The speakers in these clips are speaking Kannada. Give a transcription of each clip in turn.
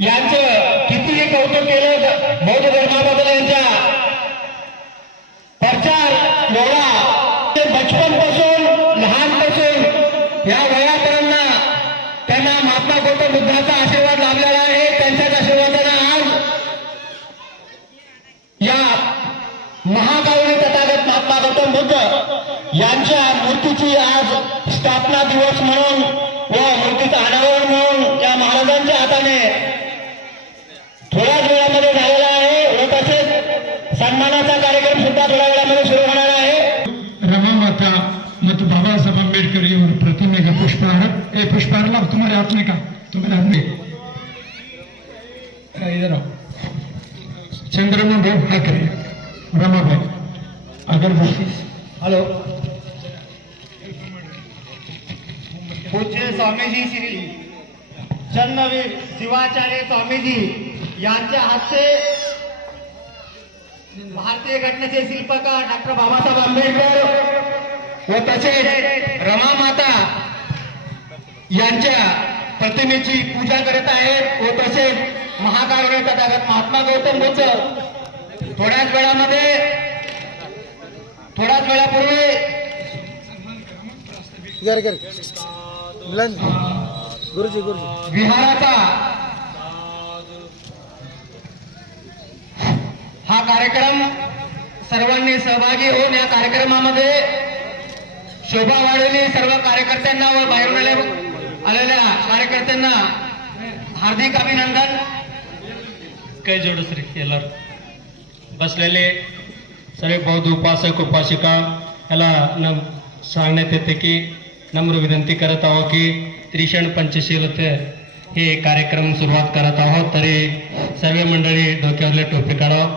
यांचं कितीही कौतुक केलं बौद्ध धर्माबद्दल यांच्या प्रचार एवढा बचपन पासून लहानपासून या वयापर्यंत त्यांना महात्मा गौतम बुद्धाचा आशीर्वाद लाभलेला आहे. त्यांच्याच आशीर्वादाने आज या महाकारुण्य तथागत महात्मा गौतम बुद्ध यांच्या मूर्तीची आज स्थापना दिवस म्हणून व मूर्तीचं अनावरण म्हणून त्या महाराजांच्या हाताने थोड्याच वेळामध्ये झालेला आहे व तसेच सन्मानाचा कार्यक्रम सुद्धा थोड्या वेळामध्ये सुरू होणार आहे. रमामाता ಮತ್ತು बाबा साहेब अंबेडकर ಇವರ ಪ್ರತಿಮೆಗೆ ಪುಷ್ಪಹಾರ पुष्पहार लाभ तुम्हारे हाथ में का तुम्हारे हाथ में इधर आओ. चंद्रमा भाई हाँ करिए रमा भाई अगरबत्ती. हॅलो. पूज्य स्वामीजी श्री चन्नवीर शिवाचार्य स्वामीजी यांच्या हातचे भारतीय घटनेचे शिल्पकार डॉक्टर बाबासाहेब आंबेडकर व तसेच रमामाता यांच्या प्रतिमेची पूजा करत आहेत व तसेच महाकारुण्य तथागत महात्मा गौतम बुद्ध थोड्याच वेळापूर्वी गुरुजी विहाराचा हा कार्यक्रम सर्वांनी सहभागी होऊन या कार्यक्रमामध्ये शोभा वाढवली. सर्व कार्यकर्त्यांना व बाहेरून आलेल्या कार्यकर्त्यांना हार्दिक अभिनंदन. कೈ जोडसरी ಎಲ್ಲರೂ बसलेले सर्व बौद्ध उपासक उपासिका याला सांगण्यात येते की नम्र विनंती करत आहोत की त्रिशण पंचशीलते हे कार्यक्रम सुरुवात करत आहोत. तरी सर्व मंडळी डोक्यावरले टोपी काढावं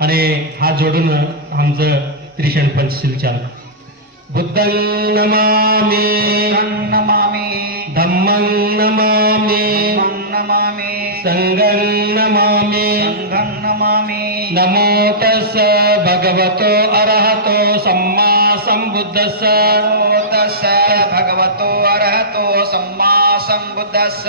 आणि हात जोडून आमचं त्रिशण पंचशील चालू. बुद्धं नमामि धम्मं नमामि संघं नमामि नमो तस्स भगवतो अरहतो सम्मा संबुद्धस्स भगवतो अरहतो सम्मा संबुद्धस्स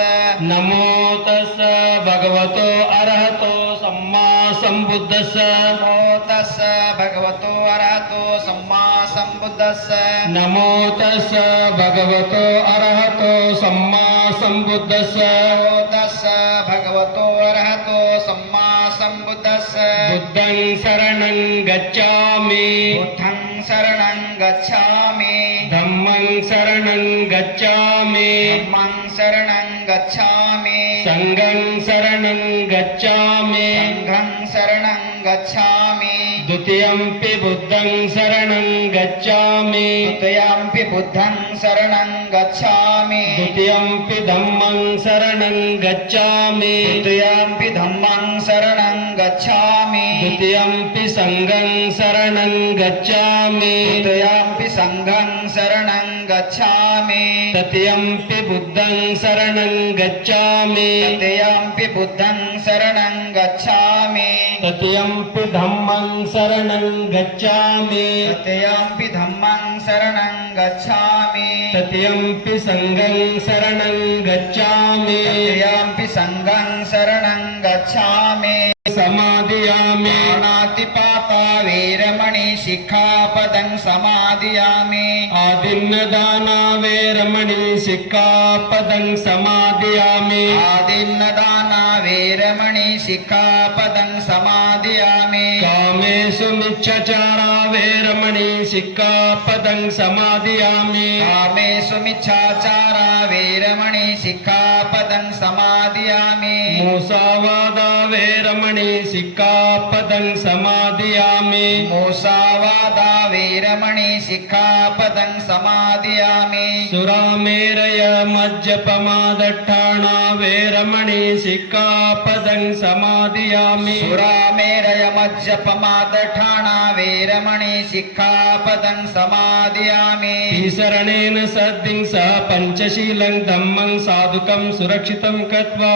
नमो तस्स भगवतो अरहतो सम्मा संबुद्धस्स नमो तस्स भगवतो अरहतो सम्मा संबुद्धस्स नमो तस्स भगवतो अरहतो सम्मा संबुद्धस्स नमो तस्स भगवतो अरहतो सम्मा संबुद्धस्स बुद्धं शरणं गच्छामि बुद्धं शरणं गच्छामि धम्मं शरणं गच्छामि धम्मं शरणं गच्छामि संघं शरणं गच्छामि संघं शरणं गच्छामि द्वितीयंपि बुद्धं शरणं गच्छामि द्वितीयंपि बुद्धं शरणं गच्छामि द्वितीयंपि धम्मं शरणं गच्छामि द्वितीयंपि धम्मं शरणं गच्छामि द्वितीयंपि संघं शरणं गच्छामि द्वितीयंपि संघं शरणं गच्छामि तृतीयंपि बुद्धं शरणं गच्छामि तृतीयंपि बुद्धं शरणं गच्छामि तृतीयंपि धम्मं शरणं गच्छामि तृतीयंपि धम्मं शरणं गच्छामि तृतीयंपि संघं शरणं गच्छामि तृतीयंपि संघं शरणं गच्छामि समाधियामि पाणातिपाता वेरमणि शिक्षापदं समादियामि आदिन्नदाना वेरमणि सिक्खापदं समादियामि आदिन्नदाना वेरमणि शिक्षापदं समादियामि कामेषु मिच्छाचारा वेरमणि सिक्खापदं समादियामि कामेषु मिच्छाचारा वेरमणि शिक्षापदं समादियामि मुसावादा वेरमणि सिक्खापदं समादियामि मूसावादा वेरमणि शिक्षापदं समादियामि सुरामेरय मज्जपमादट्ठाणा वेरमणि सिक्खापदं समादियामि सुरामेरय मज्जपमादठाणा वेरमणि शिक्षापदं समादियामि शरणेन सद्दिं सह पंचशीलं धम्मं साधुकं सुरक्षितं कृत्वा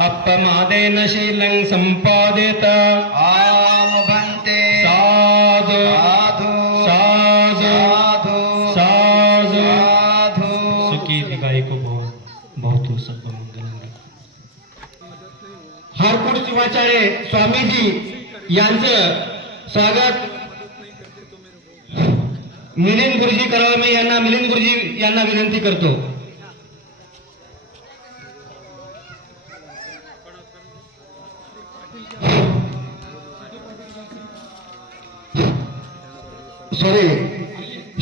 अपमादेन शीलं सम्पादेत. आम भन्ते साधु साधु साधु साधु साधु साधु सुखी दीर्घायु को बहुत बहुत सब मंगल. हारकुट शिवाचार्य स्वामीजी यांचं स्वागत मिलिंद गुरुजी करावं. मी यांना मिलिंद गुरुजी यांना विनंती करतो. सॉरी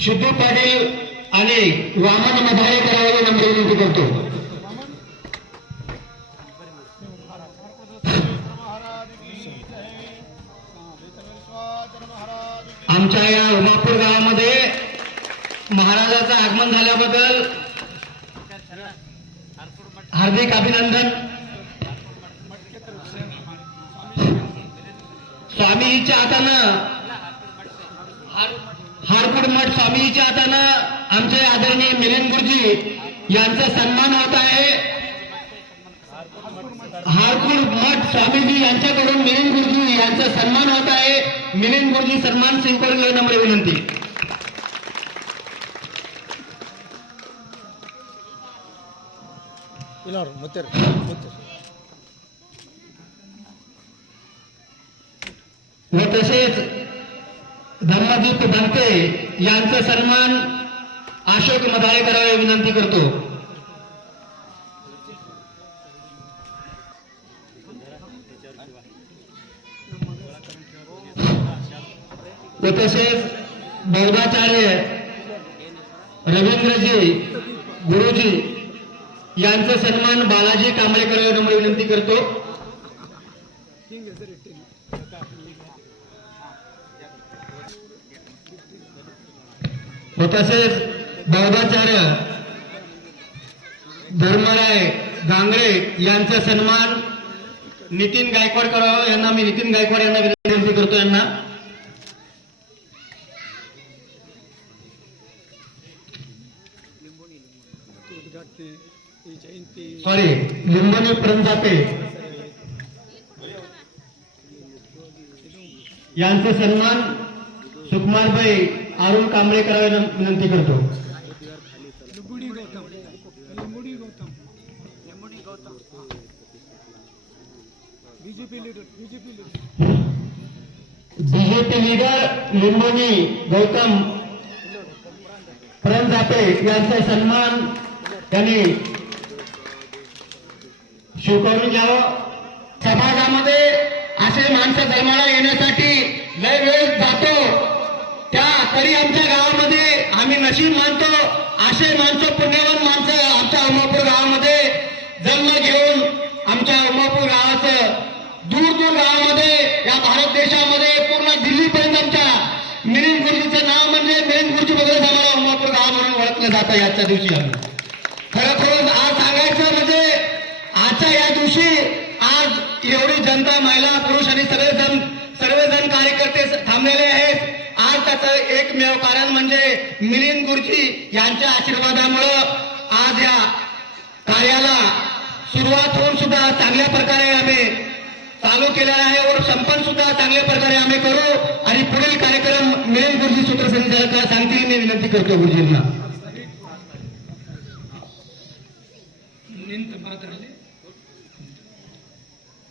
शुद्धी पाटील आणि वामन मधाळे करावे नम्र विनंती करतो. आमच्या या उमापूर गावामध्ये महाराजाचं आगमन झाल्याबद्दल हार्दिक अभिनंदन. स्वामीजीच्या हातानं हारकुट मठ स्वामीजीच्या हातानं आमचे आदरणीय मिलिंद गुरुजी यांचा सन्मान होत आहे. हारकुट मठ स्वामीजी यांच्याकडून मिलिंद गुरुजी यांचा सन्मान होत आहे. मिलिंद गुरुजी सन्मान स्वीकारून घेऊन नम्र विनंती. व तसेच धर्मदीप बनते यांचा सन्मान अशोक मधाळे करावे विनंती करतो. व तसेच बौद्धाचार्य रवींद्रजी गुरुजी यांचा सन्मान बालाजी कांबळे करावे नम्र विनंती करतो. व तसेच बौद्धाचार्य धर्मराय गांगरे यांचा सन्मान नितीन गायकवाड करावा. यांना मी नितीन गायकवाड यांना विनंती करतो. यांना सॉरी लिंबोनी परंजापे यांचा सन्मान सुकुमारभाई अरुण कांबळे करावे विनंती करतो. बीजेपी लीडर लिंबोनी गौतम परंजापे यांचा सन्मान त्यांनी स्वीकारून घ्यावं. समाजामध्ये असे माणसं जन्माला येण्यासाठी लय वेळ जातो. त्या तरी आमच्या गावामध्ये आम्ही नशीब मानतो. असे माणसं पुण्यवान माणसं आमच्या उमापूर गावामध्ये जन्म घेऊन आमच्या उमापूर गावाचं दूर दूर गावामध्ये या भारत देशामध्ये पूर्ण दिल्लीपर्यंत आमच्या मिलिंद गुरुजीचं नाव म्हणजे मिलिंद गुरुजी वगैरे आम्हाला उमापूर गाव म्हणून ओळखलं जातं. याच्या दिवशी आम्ही खरोखर आज सांगायचं म्हणजे आजच्या या दिवशी आज एवढी जनता महिला पुरुष आणि सर्वजण कार्यकर्ते थांबलेले आहेत. आज त्याचं एकमेव कारण म्हणजे मिलिंद गुरुजी यांच्या आशीर्वादामुळं आज या कार्याला सुरुवात होऊन सुद्धा चांगल्या प्रकारे आम्ही चालू केलेला आहे व संपन्न सुद्धा चांगल्या प्रकारे आम्ही करू. आणि पुढील कार्यक्रम मिलिंद गुरुजी सूत्रसंचालक सांगतील. मी विनंती करतो गुरुजींना.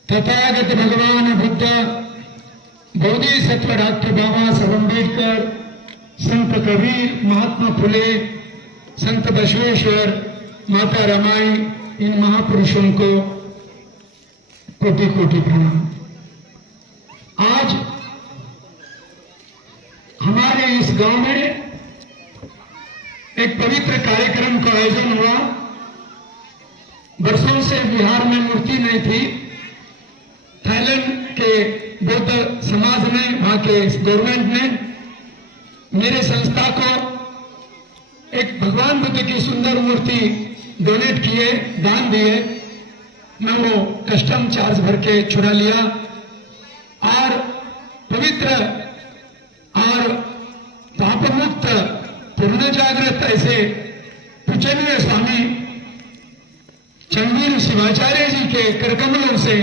तथागत भगवान बुद्ध, बोधिसत्व डॉक्टर बाबासाहेब आंबेडकर, संत कबीर, महात्मा फुले, संत बसवेश्वर, माता रमाई, इन महापुरुषों को कोटि कोटि प्रणाम. आज हमारे इस गांव में एक पवित्र कार्यक्रम का आयोजन हुआ. वर्षों से बिहार में मूर्ति नहीं थी. थाईलैंड के बौद्ध समाज ने, वहां के गवर्नमेंट ने मेरे संस्था को एक भगवान बुद्ध की सुंदर मूर्ति डोनेट किए, दान दिए. मैं वो कस्टम चार्ज भर के छुड़ा लिया और पवित्र और पापमुक्त पूर्ण जागृत ऐसे पूजनीय स्वामी चंदीर शिवाचार्य जी के करकमलों से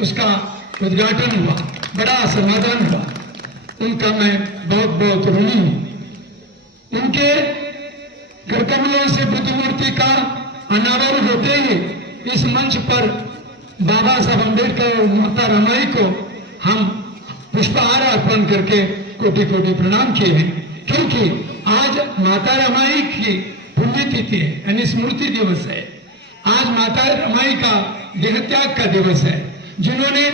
उसका उद्घाटन हुआ. बड़ा समाधान हुआ. उनका मैं बहुत बहुत ऋणी हूं. उनके करकमलों से बुद्ध मूर्ति का अनावरण होते ही इस मंच पर बाबा साहब अम्बेडकर और माता रमाई को हम पुष्पहार अर्पण करके कोटि कोटि प्रणाम किए हैं, क्योंकि आज माता रमाई की पुण्यतिथि है, यानी स्मृति दिवस है। आज माता रमाई का देहत्याग का दिवस है, जिन्होंने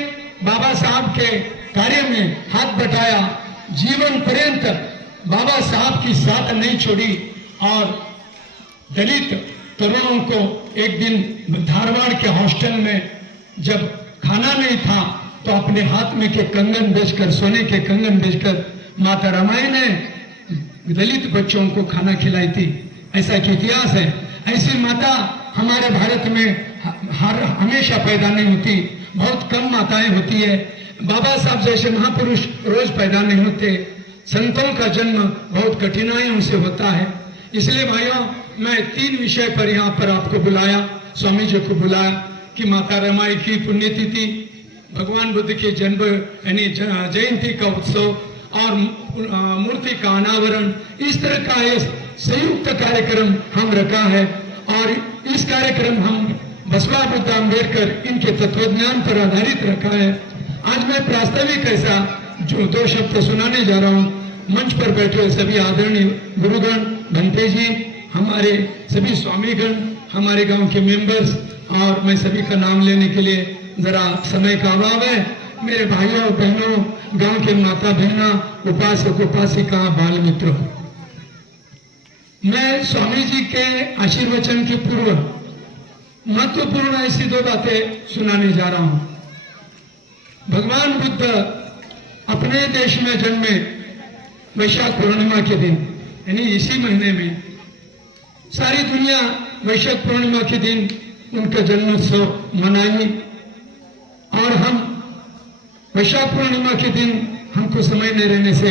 बाबा साहब के कार्य में हाथ बटाया, जीवन पर्यंत बाबा साहब की साथ नहीं छोड़ी और दलित तरुणों को एक दिन धारवाड़ के हॉस्टल में जब खाना नहीं था तो अपने हाथ में के कंगन बेचकर, सोने के कंगन बेचकर माता रमाई ने दलित बच्चों को खाना खिलाई थी। ऐसा एक इतिहास है। ऐसी माता हमारे भारत में हमेशा पैदा नहीं होती, बहुत कम माताएं होती है। बाबा साहब जैसे महापुरुष रोज पैदा नहीं होते। संतों का जन्म बहुत कठिनाइयों से होता है। इसलिए भाइयों, मैं 3 विषय पर यहाँ पर आपको बुलाया, स्वामी जी को बुलाया कि माता रमाई की पुण्यतिथि, भगवान बुद्ध के जन्म यानी जयंती का उत्सव और मूर्ति का अनावरण, इस तरह का ये संयुक्त कार्यक्रम हम रखा है। और इस कार्यक्रम हम बसवा बुद्ध अम्बेडकर इनके तत्वज्ञान पर आधारित रखा है। आज मैं प्रास्ताविक ऐसा जो 2 शब्द सुनाने जा रहा हूँ। मंच पर बैठे सभी आदरणीय गुरुगण, भंते जी, हमारे सभी स्वामीगण, हमारे गांव के मेंबर्स, और मैं सभी का नाम लेने के लिए जरा समय का अभाव है। मेरे भाइयों और बहनों, गांव के माता बहना, उपासक उपासिका, बाल मित्रों, मैं स्वामी जी के आशीर्वचन के पूर्व महत्वपूर्ण ऐसी 2 बातें सुनाने जा रहा हूं। भगवान बुद्ध अपने देश में जन्मे वैशाख पूर्णिमा के दिन, यानी इसी महीने में। सारी दुनिया वैशाख पूर्णिमा के दिन उनका जन्मोत्सव मनाई और हम वैशाख पूर्णिमा के दिन हमको समय नहीं रहने से,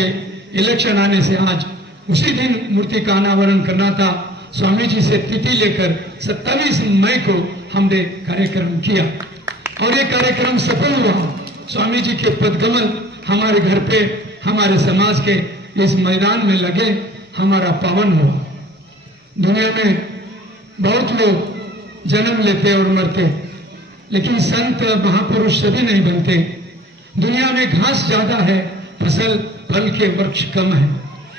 इलेक्शन आने से आज उसी दिन मूर्ति का अनावरण करना था। स्वामी जी से तिथि लेकर 27 मई को हमने कार्यक्रम किया और ये कार्यक्रम सफल हुआ। स्वामी जी के पदकमल हमारे घर पे, हमारे समाज के इस मैदान में लगे, हमारा पावन हुआ। दुनिया में बहुत लोग जन्म लेते और मरते, लेकिन संत महापुरुष सभी नहीं बनते। दुनिया में घास ज्यादा है, फसल फल के वृक्ष कम है।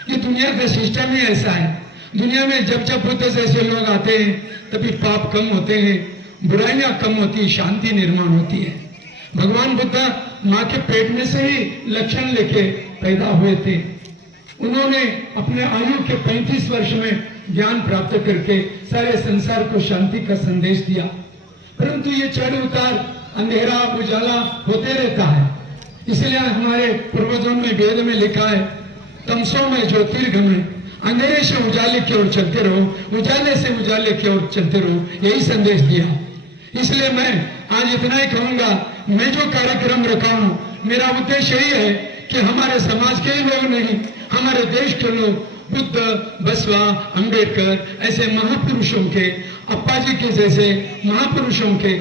ये दुनिया का सिस्टम ही ऐसा है। दुनिया में जब जब बुद्ध जैसे लोग आते हैं तभी पाप कम होते हैं, बुराइयां कम होती है, शांति निर्माण होती है। भगवान बुद्ध माँ के पेट में से ही लक्षण लेके पैदा हुए थे। उन्होंने अपने आयु के 35 वर्ष में ज्ञान प्राप्त करके सारे संसार को शांति का संदेश दिया। परंतु ये चढ़ उतार, अंधेरा उजाला होते रहता है। इसलिए हमारे पूर्वजों में वेद में लिखा है, तमसों में ज्योतिर्गमय, अंधेरे से उजाले की ओर चलते रहो, उजाले से उजाले की ओर चलते रहो, यही संदेश दिया। इसलिए मैं आज इतना ही कहूंगा, मैं जो कार्यक्रम रखा हूं, मेरा उद्देश्य यही है कि हमारे समाज के ही लोग नहीं, हमारे देश के लोग बुद्ध, बसवा, अम्बेडकर ऐसे महापुरुषों के, अप्पा जी के जैसे महापुरुषों के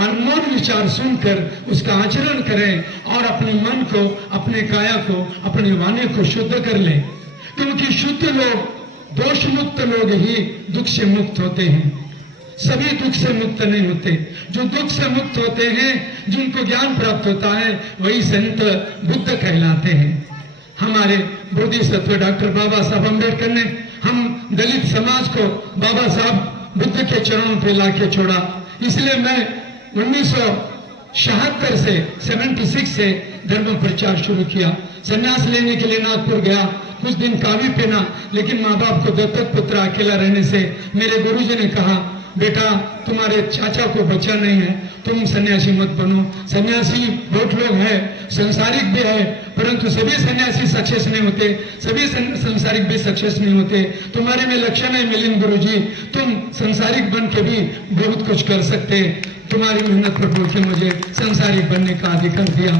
अनमोल विचार सुनकर उसका आचरण करें और अपने मन को, अपने काया को, अपने वाणी को शुद्ध कर लें। क्योंकि शुद्ध लोग, दोष मुक्त लोग ही दुख से मुक्त होते हैं। सभी दुख से मुक्त नहीं होते। जो दुख से मुक्त होते हैं, जिनको ज्ञान प्राप्त होता है, वही संत बुद्ध कहलाते हैं। हमारे बोधिसत्व डॉक्टर बाबा साहब अम्बेडकर ने हम दलित समाज को बाबा साहब बुद्ध के चरणों पे लाके छोड़ा। इसलिए मैं 1976 से 76 से धर्म प्रचार शुरू किया। संन्यास लेने के लिए नागपुर गया, कुछ दिन कावी पहना, लेकिन माँ बाप को दत्तक पुत्र अकेला रहने से मेरे गुरुजी ने कहा, बेटा तुम्हारे चाचा को बच्चा नहीं है, तुम सन्यासी मत बनो। सन्यासी बहुत लोग हैं, संसारिक भी है, परंतु सभी सन्यासी सक्सेस नहीं होते, सभी संसारिक भी सक्सेस नहीं होते। तुम्हारे में लक्षण है मिलिंद गुरुजी, तुम संसारिक बन के भी बहुत कुछ कर सकते। तुम्हारी मेहनत पर बोल के मुझे संसारिक बनने का अधिकार दिया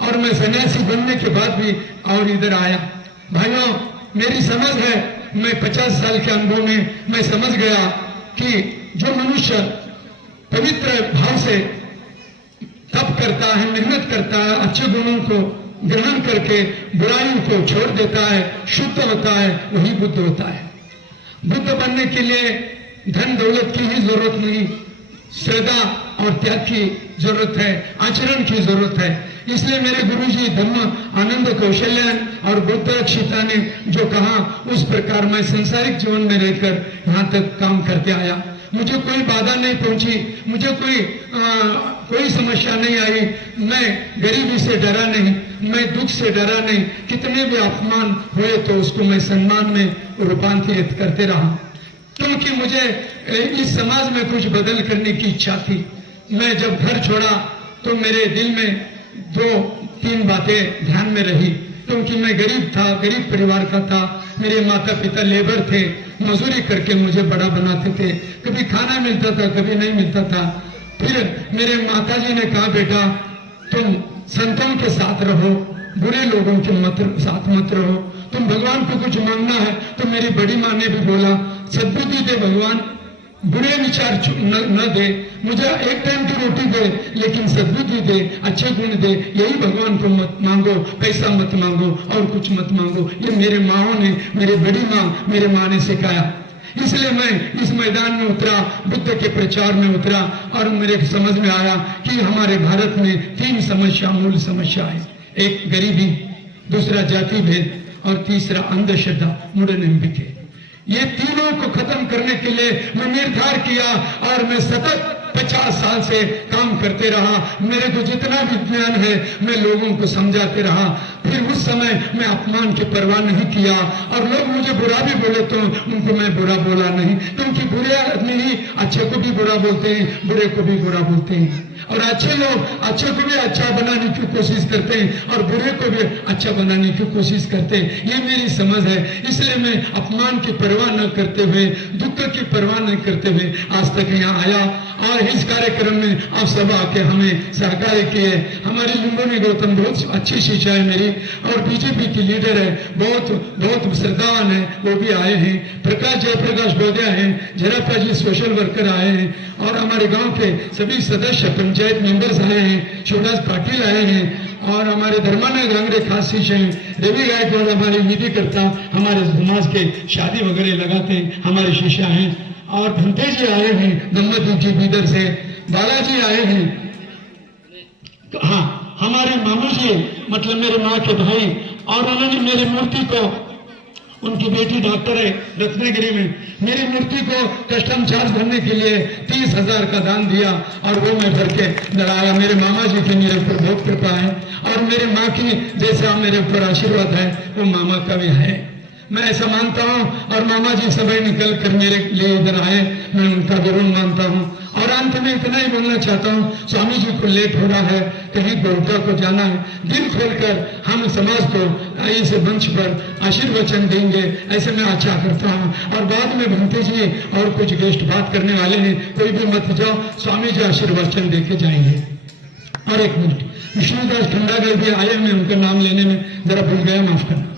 और मैं सन्यासी बनने के बाद भी और इधर आया। भाइयों, मेरी समझ है, मैं 50 साल के अनुभव में मैं समझ गया कि जो मनुष्य पवित्र भाव से तप करता है, मेहनत करता है, अच्छे गुणों को ग्रहण करके बुराइयों को छोड़ देता है, शुद्ध होता है, वही बुद्ध होता है। बुद्ध बनने के लिए धन दौलत की ही जरूरत नहीं, श्रद्धा और त्याग की जरूरत है, आचरण की जरूरत है। इसलिए मेरे गुरुजी धम्म आनंद कौशल्यान और बुद्धक्षिता ने जो कहा उस प्रकार मैं संसारिक जीवन में रहकर यहाँ तक काम करते आया। मुझे कोई बाधा नहीं पहुंची, मुझे कोई समस्या नहीं आई। मैं गरीबी से डरा नहीं, मैं दुख से डरा नहीं। कितने भी अपमान हुए तो उसको मैं सम्मान में रूपांतरित करते रहा, क्योंकि मुझे इस समाज में कुछ बदल करने की इच्छा थी। मैं जब घर छोड़ा तो मेरे दिल में 2-3 बातें ध्यान में रही, क्योंकि मैं गरीब था, गरीब परिवार का था। मेरे माता पिता लेबर थे, मजदूरी करके मुझे बड़ा बनाते थे। कभी खाना मिलता था, कभी नहीं मिलता था। फिर मेरे माताजी ने कहा, बेटा तुम संतों के साथ रहो, बुरे लोगों के साथ मत रहो। तुम भगवान को कुछ मांगना है तो मेरी बड़ी माँ ने भी बोला, सद्बुद्धि दे भगवान, बुरे विचार न दे, मुझे एक टाइम की रोटी दे, लेकिन सद्बुद्धि दे, अच्छे गुण दे। यही भगवान को मत मांगो, पैसा मत मांगो और कुछ मत मांगो। ये मेरे माओ ने, मेरी बड़ी माँ, मेरे माँ ने सिखाया। इसलिए मैं इस मैदान में उतरा, बुद्ध के प्रचार में उतरा और मेरे समझ में आया कि हमारे भारत में 3 समस्या, मूल समस्या है। एक गरीबी, दूसरा जाति भेद और तीसरा अंधश्रद्धा, मूढ़नंबिके। ये तीनों को खत्म करने के लिए मैं निर्धार किया और मैं सतत 50 साल से काम करते रहा। मेरे को जितना भी ज्ञान है मैं लोगों को समझाते रहा। फिर उस समय मैं अपमान की परवाह नहीं किया और लोग मुझे बुरा भी बोले तो उनको मैं बुरा बोला नहीं, क्योंकि बुरे आदमी ही अच्छे को भी बुरा बोलते हैं, बुरे को भी बुरा बोलते हैं। और अच्छे लोग अच्छे को भी अच्छा बनाने की कोशिश करते हैं और बुरे को भी अच्छा बनाने की कोशिश करते हैं। ये मेरी समझ है। इसलिए मैं अपमान की परवाह न करते हुए, दुख की परवाह न करते हुए आज तक यहाँ आया और इस कार्यक्रम में आप सब आके हमें सहकार्य किए। हमारे लुम्बिनी गौतम बहुत अच्छी शिक्षा है मेरी, और बीजेपी की लीडर है, बहुत श्रद्धावान है, वो भी आए हैं। प्रकाश जयप्रकाश बोधिया है, झरापा जी सोशल वर्कर आए हैं और हमारे गांव के सभी सदस्य पंचायत मेंबर्स आए हैं, शिवदास पाटिल आए हैं और हमारे धर्मानंद गांगड़े खास शिष्य हैं, रवि गायकवाड़ हमारे विधि करता, हमारे समाज के शादी वगैरह लगाते हैं, हमारे शिष्य हैं। और भंते जी आए हैं दम्मदीप जी बीदर से, बालाजी आए हैं। तो हाँ, हमारे मामू जी मतलब मेरे माँ के भाई, और उन्होंने मेरी मूर्ति को, उनकी बेटी डॉक्टर है रत्नागिरी में, मेरी मूर्ति को कस्टम चार्ज भरने के लिए 30,000 का दान दिया और वो मैं भर के लड़ाया। मेरे मामा जी की मेरे ऊपर बहुत कृपा है और मेरे माँ की जैसा मेरे ऊपर आशीर्वाद है वो मामा का भी है, मैं ऐसा मानता हूँ। और मामा जी सभी निकल कर मेरे लिए इधर आए, मैं उनका जरूर मानता हूँ। और अंत में इतना ही बोलना चाहता हूँ, स्वामी जी को लेट हो रहा है, कहीं गोरखा को जाना है। दिल खोलकर हम समाज को इस मंच पर आशीर्वचन देंगे, ऐसे मैं आशा करता हूँ। और बाद में भंते जी और कुछ गेस्ट बात करने वाले हैं, कोई भी मत जाओ, स्वामी जी आशीर्वचन दे के जाएंगे। और एक मिनट, विष्णुदास ठंडागढ़ भी आए, मैं उनका नाम लेने में जरा भूल गया, माफ करना।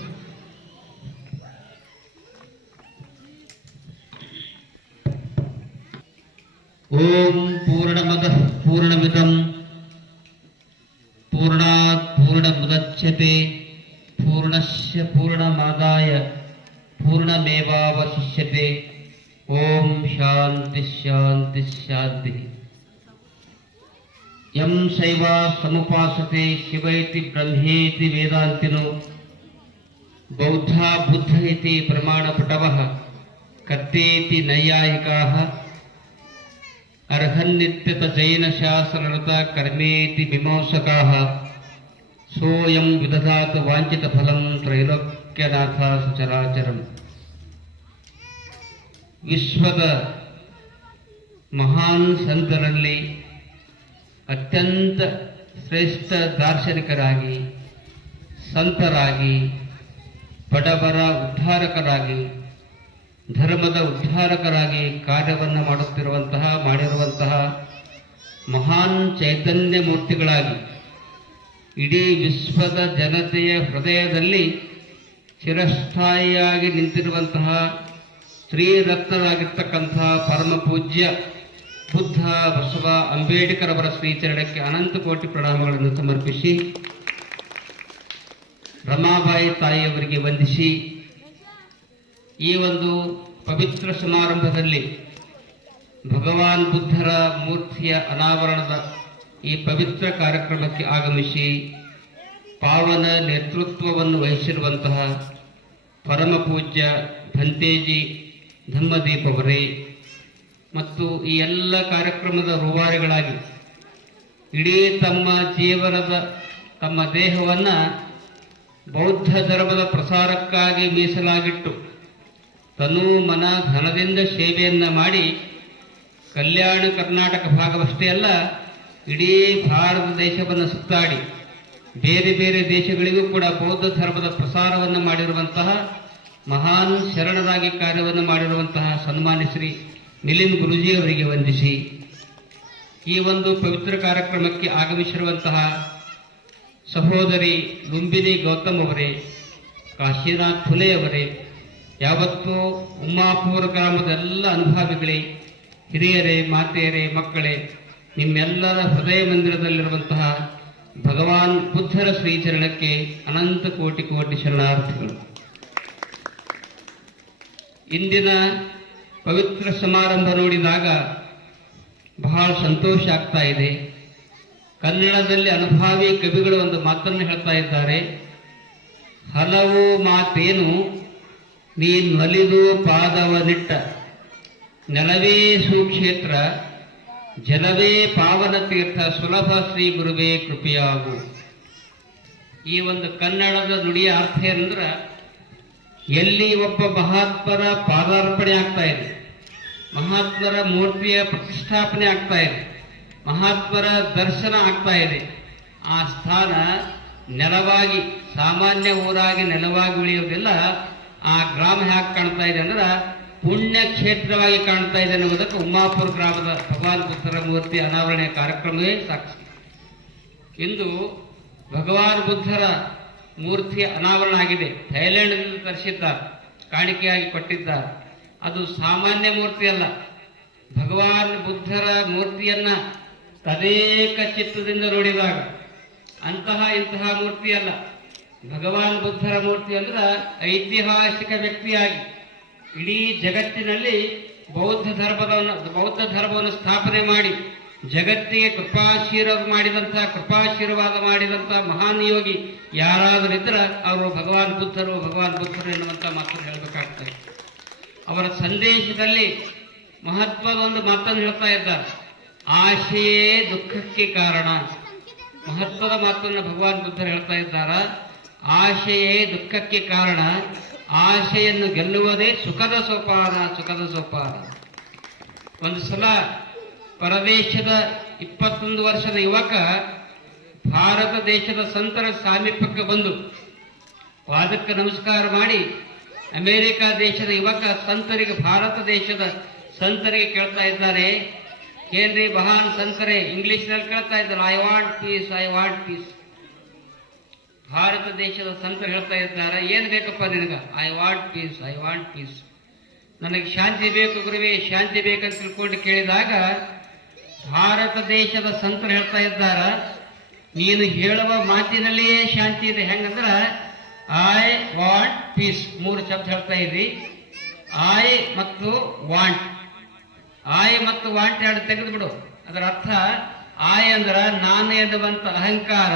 ओम पूर्णमदः पूर्णमिदं पूर्णात् पूर्णमुदच्यते पूर्णस्य पूर्णमादाय पूर्णमेवावशिष्यते। ओम शांति शांति शांति। यं शैवा समुपासते शिवैति ब्रह्मेति वेदान्तिनो बौद्धा बुद्ध इति प्रमाणपटवः कत्तेति नैयायिकाः अर्हन्नित्यत जैन शास्त्ररता कर्मेति मीमांसकाः सोऽयं विदधात वाञ्छित फलं त्रैलोक्यनाथ सचराचरम्। ವಿಶ್ವದ ಮಹಾನ್ ಸಂತರಲ್ಲಿ ಅತ್ಯಂತ ಶ್ರೇಷ್ಠ ದಾರ್ಶನಿಕರಾಗಿ, ಸಂತರಾಗಿ, ಬಡವರ ಉದ್ಧಾರಕರಾಗಿ, ಧರ್ಮದ ಉದ್ಧಾರಕರಾಗಿ ಕಾರ್ಯವನ್ನು ಮಾಡಿರುವಂತಹ ಮಹಾನ್ ಚೈತನ್ಯ ಮೂರ್ತಿಗಳಾಗಿ ಇಡೀ ವಿಶ್ವದ ಜನತೆಯ ಹೃದಯದಲ್ಲಿ ಚಿರಸ್ಥಾಯಿಯಾಗಿ ನಿಂತಿರುವಂತಹ ಶ್ರೀರತ್ನರಾಗಿರ್ತಕ್ಕಂತಹ ಪರಮ ಪೂಜ್ಯ ಬುದ್ಧ ಬಸವ ಅಂಬೇಡ್ಕರ್ ಅವರ ಶ್ರೀಚರಣಕ್ಕೆ ಅನಂತ ಕೋಟಿ ಪ್ರಣಾಮಗಳನ್ನು ಸಮರ್ಪಿಸಿ, ರಮಾಬಾಯಿ ತಾಯಿಯವರಿಗೆ ವಂದಿಸಿ, ಈ ಒಂದು ಪವಿತ್ರ ಸಮಾರಂಭದಲ್ಲಿ ಭಗವಾನ್ ಬುದ್ಧರ ಮೂರ್ತಿಯ ಅನಾವರಣದ ಈ ಪವಿತ್ರ ಕಾರ್ಯಕ್ರಮಕ್ಕೆ ಆಗಮಿಸಿ ಪಾವನ ನೇತೃತ್ವವನ್ನು ವಹಿಸಿರುವಂತಹ ಪರಮ ಪೂಜ್ಯ ಭಂತೇಜಿ ಧಮ್ಮದೀಪ್ ಅವರೇ ಮತ್ತು ಈ ಎಲ್ಲ ಕಾರ್ಯಕ್ರಮದ ರೂವಾರಿಗಳಾಗಿ ಇಡೀ ತಮ್ಮ ಜೀವನದ ತಮ್ಮ ದೇಹವನ್ನು ಬೌದ್ಧ ಧರ್ಮದ ಪ್ರಸಾರಕ್ಕಾಗಿ ಮೀಸಲಾಗಿಟ್ಟು ತನು ಮನ ಧನದಿಂದ ಸೇವೆಯನ್ನು ಮಾಡಿ ಕಲ್ಯಾಣ ಕರ್ನಾಟಕ ಭಾಗವಷ್ಟೇ ಅಲ್ಲ ಇಡೀ ಭಾರತ ದೇಶವನ್ನು ಸುತ್ತಾಡಿ ಬೇರೆ ಬೇರೆ ದೇಶಗಳಿಗೂ ಕೂಡ ಬೌದ್ಧ ಧರ್ಮದ ಪ್ರಸಾರವನ್ನು ಮಾಡಿರುವಂತಹ ಮಹಾನ್ ಶರಣರಾಗಿ ಕಾರ್ಯವನ್ನು ಮಾಡಿರುವಂತಹ ಸನ್ಮಾನ್ಯ ಶ್ರೀ ಮಿಲಿಂದ್ ಗುರೂಜಿಯವರಿಗೆ ವಂದಿಸಿ ಈ ಒಂದು ಪವಿತ್ರ ಕಾರ್ಯಕ್ರಮಕ್ಕೆ ಆಗಮಿಸಿರುವಂತಹ ಸಹೋದರಿ ಲುಂಬಿನಿ ಗೌತಮ್ ಅವರೇ, ಕಾಶಿನಾಥ್ ಫುಲೆ ಅವರೇ, ಯಾವತ್ತೂ ಉಮ್ಮಾಪುರ ಗ್ರಾಮದ ಎಲ್ಲ ಅನುಭಾವಿಗಳೇ, ಹಿರಿಯರೇ, ಮಾತೆಯರೇ, ಮಕ್ಕಳೇ, ನಿಮ್ಮೆಲ್ಲರ ಹೃದಯ ಮಂದಿರದಲ್ಲಿರುವಂತಹ ಭಗವಾನ್ ಬುದ್ಧರ ಶ್ರೀಚರಣಕ್ಕೆ ಅನಂತ ಕೋಟಿ ಕೋಟಿ ಶರಣಾರ್ಥಿಗಳು. ಇಂದಿನ ಪವಿತ್ರ ಸಮಾರಂಭ ನೋಡಿದಾಗ ಬಹಳ ಸಂತೋಷ ಆಗ್ತಾ ಇದೆ. ಕನ್ನಡದಲ್ಲಿ ಅನುಭಾವಿ ಕವಿಗಳು ಒಂದು ಮಾತನ್ನು ಹೇಳ್ತಾ ಇದ್ದಾರೆ. ಹಲವು ಮಾತೇನು ನೀನೊಲಿದು ಪಾದವನಿಟ್ಟ, ನೆಲವೇ ಸುಕ್ಷೇತ್ರ, ಜಲವೇ ಪಾವನ ತೀರ್ಥ, ಸುಲಭ ಶ್ರೀ ಗುರುವೇ ಕೃಪೆಯಾಗು. ಈ ಒಂದು ಕನ್ನಡದ ನುಡಿಯ ಅರ್ಥ ಏನಂದ್ರೆ, ಎಲ್ಲಿ ಒಬ್ಬ ಮಹಾತ್ಮರ ಪಾದಾರ್ಪಣೆ ಆಗ್ತಾ ಇದೆ, ಮಹಾತ್ಮರ ಮೂರ್ತಿಯ ಪ್ರತಿಷ್ಠಾಪನೆ ಆಗ್ತಾ ಇದೆ, ಮಹಾತ್ಮರ ದರ್ಶನ ಆಗ್ತಾ ಇದೆ, ಆ ಸ್ಥಾನ ನೆಲವಾಗಿ, ಸಾಮಾನ್ಯ ಊರಾಗಿ ನೆಲವಾಗಿ ಉಳಿಯೋದಿಲ್ಲ. ಆ ಗ್ರಾಮ ಹೇಗೆ ಕಾಣ್ತಾ ಇದೆ ಅಂದ್ರೆ ಪುಣ್ಯ ಕ್ಷೇತ್ರವಾಗಿ ಕಾಣ್ತಾ ಇದೆ ಅನ್ನೋದಕ್ಕೆ ಉಮ್ಮಾಪುರ ಗ್ರಾಮದ ಭಗವಾನ್ ಬುದ್ಧರ ಮೂರ್ತಿ ಅನಾವರಣೆ ಕಾರ್ಯಕ್ರಮವೇ ಸಾಕ್ಷಿ. ಇಂದು ಭಗವಾನ್ ಬುದ್ಧರ ಮೂರ್ತಿಯ ಅನಾವರಣ ಆಗಿದೆ. ಥೈಲ್ಯಾಂಡ್ನಿಂದ ತರಿಸಿದ್ದಾರೆ, ಕಾಣಿಕೆಯಾಗಿ ಕೊಟ್ಟಿದ್ದಾರೆ. ಅದು ಸಾಮಾನ್ಯ ಮೂರ್ತಿ ಅಲ್ಲ. ಭಗವಾನ್ ಬುದ್ಧರ ಮೂರ್ತಿಯನ್ನ ತದೇಕ ಚಿತ್ತದಿಂದ ನೋಡಿದಾಗ ಇಂತಹ ಮೂರ್ತಿ ಅಲ್ಲ. ಭಗವಾನ್ ಬುದ್ಧರ ಮೂರ್ತಿ ಅಂದ್ರೆ ಐತಿಹಾಸಿಕ ವ್ಯಕ್ತಿಯಾಗಿ ಇಡೀ ಜಗತ್ತಿನಲ್ಲಿ ಬೌದ್ಧ ಧರ್ಮವನ್ನು ಸ್ಥಾಪನೆ ಮಾಡಿ ಜಗತ್ತಿಗೆ ಕೃಪಾಶೀರ್ವಾದ ಮಾಡಿದಂಥ ಮಹಾನ್ ಯೋಗಿ ಯಾರಾದರೂ ಇದ್ರೆ ಅವರು ಭಗವಾನ್ ಬುದ್ಧರು ಎನ್ನುವಂಥ ಮಾತನ್ನು ಹೇಳಬೇಕಾಗ್ತದೆ. ಅವರ ಸಂದೇಶದಲ್ಲಿ ಮಹತ್ವದ ಒಂದು ಮಾತನ್ನು ಹೇಳ್ತಾ ಇದ್ದಾರೆ. ಆಶೆಯೇ ದುಃಖಕ್ಕೆ ಕಾರಣ. ಮಹತ್ವದ ಮಾತನ್ನು ಭಗವಾನ್ ಬುದ್ಧರು ಹೇಳ್ತಾ ಇದ್ದಾರೆ. ಆಶೆಯೇ ದುಃಖಕ್ಕೆ ಕಾರಣ, ಆಶೆಯನ್ನು ಗೆಲ್ಲುವುದೇ ಸುಖದ ಸೋಪಾನ. ಒಂದು ಸಲ ಪರದೇಶದ 21 ವರ್ಷದ ಯುವಕ ಭಾರತ ದೇಶದ ಸಂತರ ಸಾಮೀಪ್ಯಕ್ಕೆ ಬಂದು ಪಾದಕ್ಕೆ ನಮಸ್ಕಾರ ಮಾಡಿ ಅಮೆರಿಕ ದೇಶದ ಯುವಕ ಭಾರತ ದೇಶದ ಸಂತರಿಗೆ ಕೇಳ್ತಾ ಇದ್ದಾರೆ, ಏನ್ರಿ ಮಹಾನ್ ಸಂತರೇ, ಇಂಗ್ಲಿಷ್ನಲ್ಲಿ ಕೇಳ್ತಾ ಇದ್ದಾರೆ, ಐ ವಾಂಟ್ ಪೀಸ್. ಭಾರತ ದೇಶದ ಸಂತರು ಹೇಳ್ತಾ ಇದ್ದಾರೆ, ಏನ್ ಬೇಕಪ್ಪ ನಿನಗ? I want peace. ನನಗೆ ಶಾಂತಿ ಬೇಕು ಗುರುವೇ, ಶಾಂತಿ ಬೇಕಂತ ತಿಳ್ಕೊಂಡು ಕೇಳಿದಾಗ ಭಾರತ ದೇಶದ ಸಂತರು ಹೇಳ್ತಾ ಇದ್ದಾರ, ನೀನು ಹೇಳುವ ಮಾತಿನಲ್ಲಿಯೇ ಶಾಂತಿ ಇದೆ. ಹೆಂಗಂದ್ರ ಐ ವಾಂಟ್ ಪೀಸ್ 3 ಶಬ್ದ ಹೇಳ್ತಾ ಇದ್ರಿ. ಐ ಮತ್ತು ವಾಂಟ್ 2 ತೆಗೆದು ಬಿಡು. ಅದರ ಅರ್ಥ ಐ ಅಂದ್ರ ನಾನು ಎನ್ನುವಂತ ಅಹಂಕಾರ,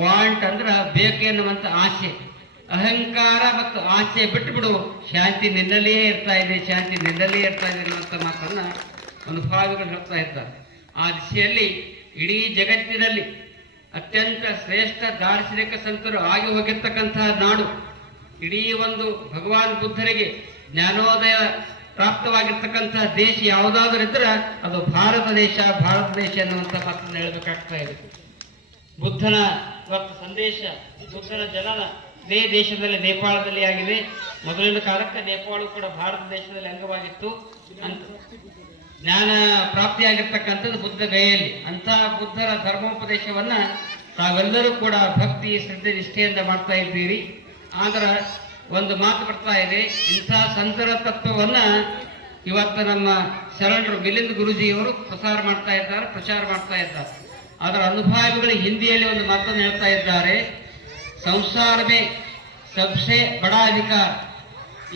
ವಾಂಟ್ ಅಂದ್ರ ಬೇಕು ಎನ್ನುವಂತ ಆಸೆ. ಅಹಂಕಾರ ಮತ್ತು ಆಸೆ ಬಿಟ್ಟು ಬಿಡು, ಶಾಂತಿ ನಿನ್ನಲ್ಲಿಯೇ ಇರ್ತಾ ಇದೆ ಅನ್ನುವಂಥ ಮಾತನ್ನ ಅನುಭಾವಿಗಳು ಹೇಳ್ತಾ ಇದ್ದಾರೆ. ಆ ದಿಶೆಯಲ್ಲಿ ಇಡೀ ಜಗತ್ತಿನಲ್ಲಿ ಅತ್ಯಂತ ಶ್ರೇಷ್ಠ ದಾರ್ಶನಿಕ ಸಂತರು ಆಗಿ ಹೋಗಿರ್ತಕ್ಕಂತಹ ನಾಡು, ಇಡೀ ಒಂದು ಭಗವಾನ್ ಬುದ್ಧರಿಗೆ ಜ್ಞಾನೋದಯ ಪ್ರಾಪ್ತವಾಗಿರ್ತಕ್ಕಂತಹ ದೇಶ ಯಾವುದಾದ್ರೂ ಇದ್ರೆ ಅದು ಭಾರತ ದೇಶ ಅನ್ನುವಂಥ ಮಾತನ್ನು ಹೇಳಬೇಕಾಗ್ತಾ ಇದೆ. ಬುದ್ಧನ ಸಂದೇಶ, ಬುದ್ಧನ ಜನನ ಇದೇ ದೇಶದಲ್ಲಿ ನೇಪಾಳದಲ್ಲಿ ಆಗಿದೆ. ಮೊದಲಿನ ಕಾಲಕ್ಕೆ ನೇಪಾಳ ಕೂಡ ಭಾರತ ದೇಶದಲ್ಲಿ ಅಂಗವಾಗಿತ್ತು. ಜ್ಞಾನ ಪ್ರಾಪ್ತಿಯಾಗಿರ್ತಕ್ಕಂಥದ್ದು ಬುದ್ಧ ಗಯೆಯಲ್ಲಿ. ಅಂತಹ ಬುದ್ಧರ ಧರ್ಮೋಪದೇಶವನ್ನ ತಾವೆಲ್ಲರೂ ಕೂಡ ಭಕ್ತಿ, ಶ್ರದ್ಧೆ, ನಿಷ್ಠೆಯಿಂದ ಮಾಡ್ತಾ ಇದ್ದೀರಿ. ಆದ್ರೆ ಒಂದು ಮಾತು ಬರ್ತಾ ಇದೆ, ಇಂಥ ಸಂತರ ತತ್ವವನ್ನ ಇವತ್ತು ನಮ್ಮ ಶರಣರು ಮಿಲಿಂದ್ ಗುರೂಜಿಯವರು ಪ್ರಚಾರ ಮಾಡ್ತಾ ಇದ್ದಾರೆ. ಅದರ ಅನುಭಾವಿಗಳು ಹಿಂದಿಯಲ್ಲಿ ಒಂದು ಮಾತನ್ನು ಹೇಳ್ತಾ ಇದ್ದಾರೆ, ಸಂಸಾರವೇ ಸಬ್ಸೆ ಬಡ ಅಧಿಕಾರ.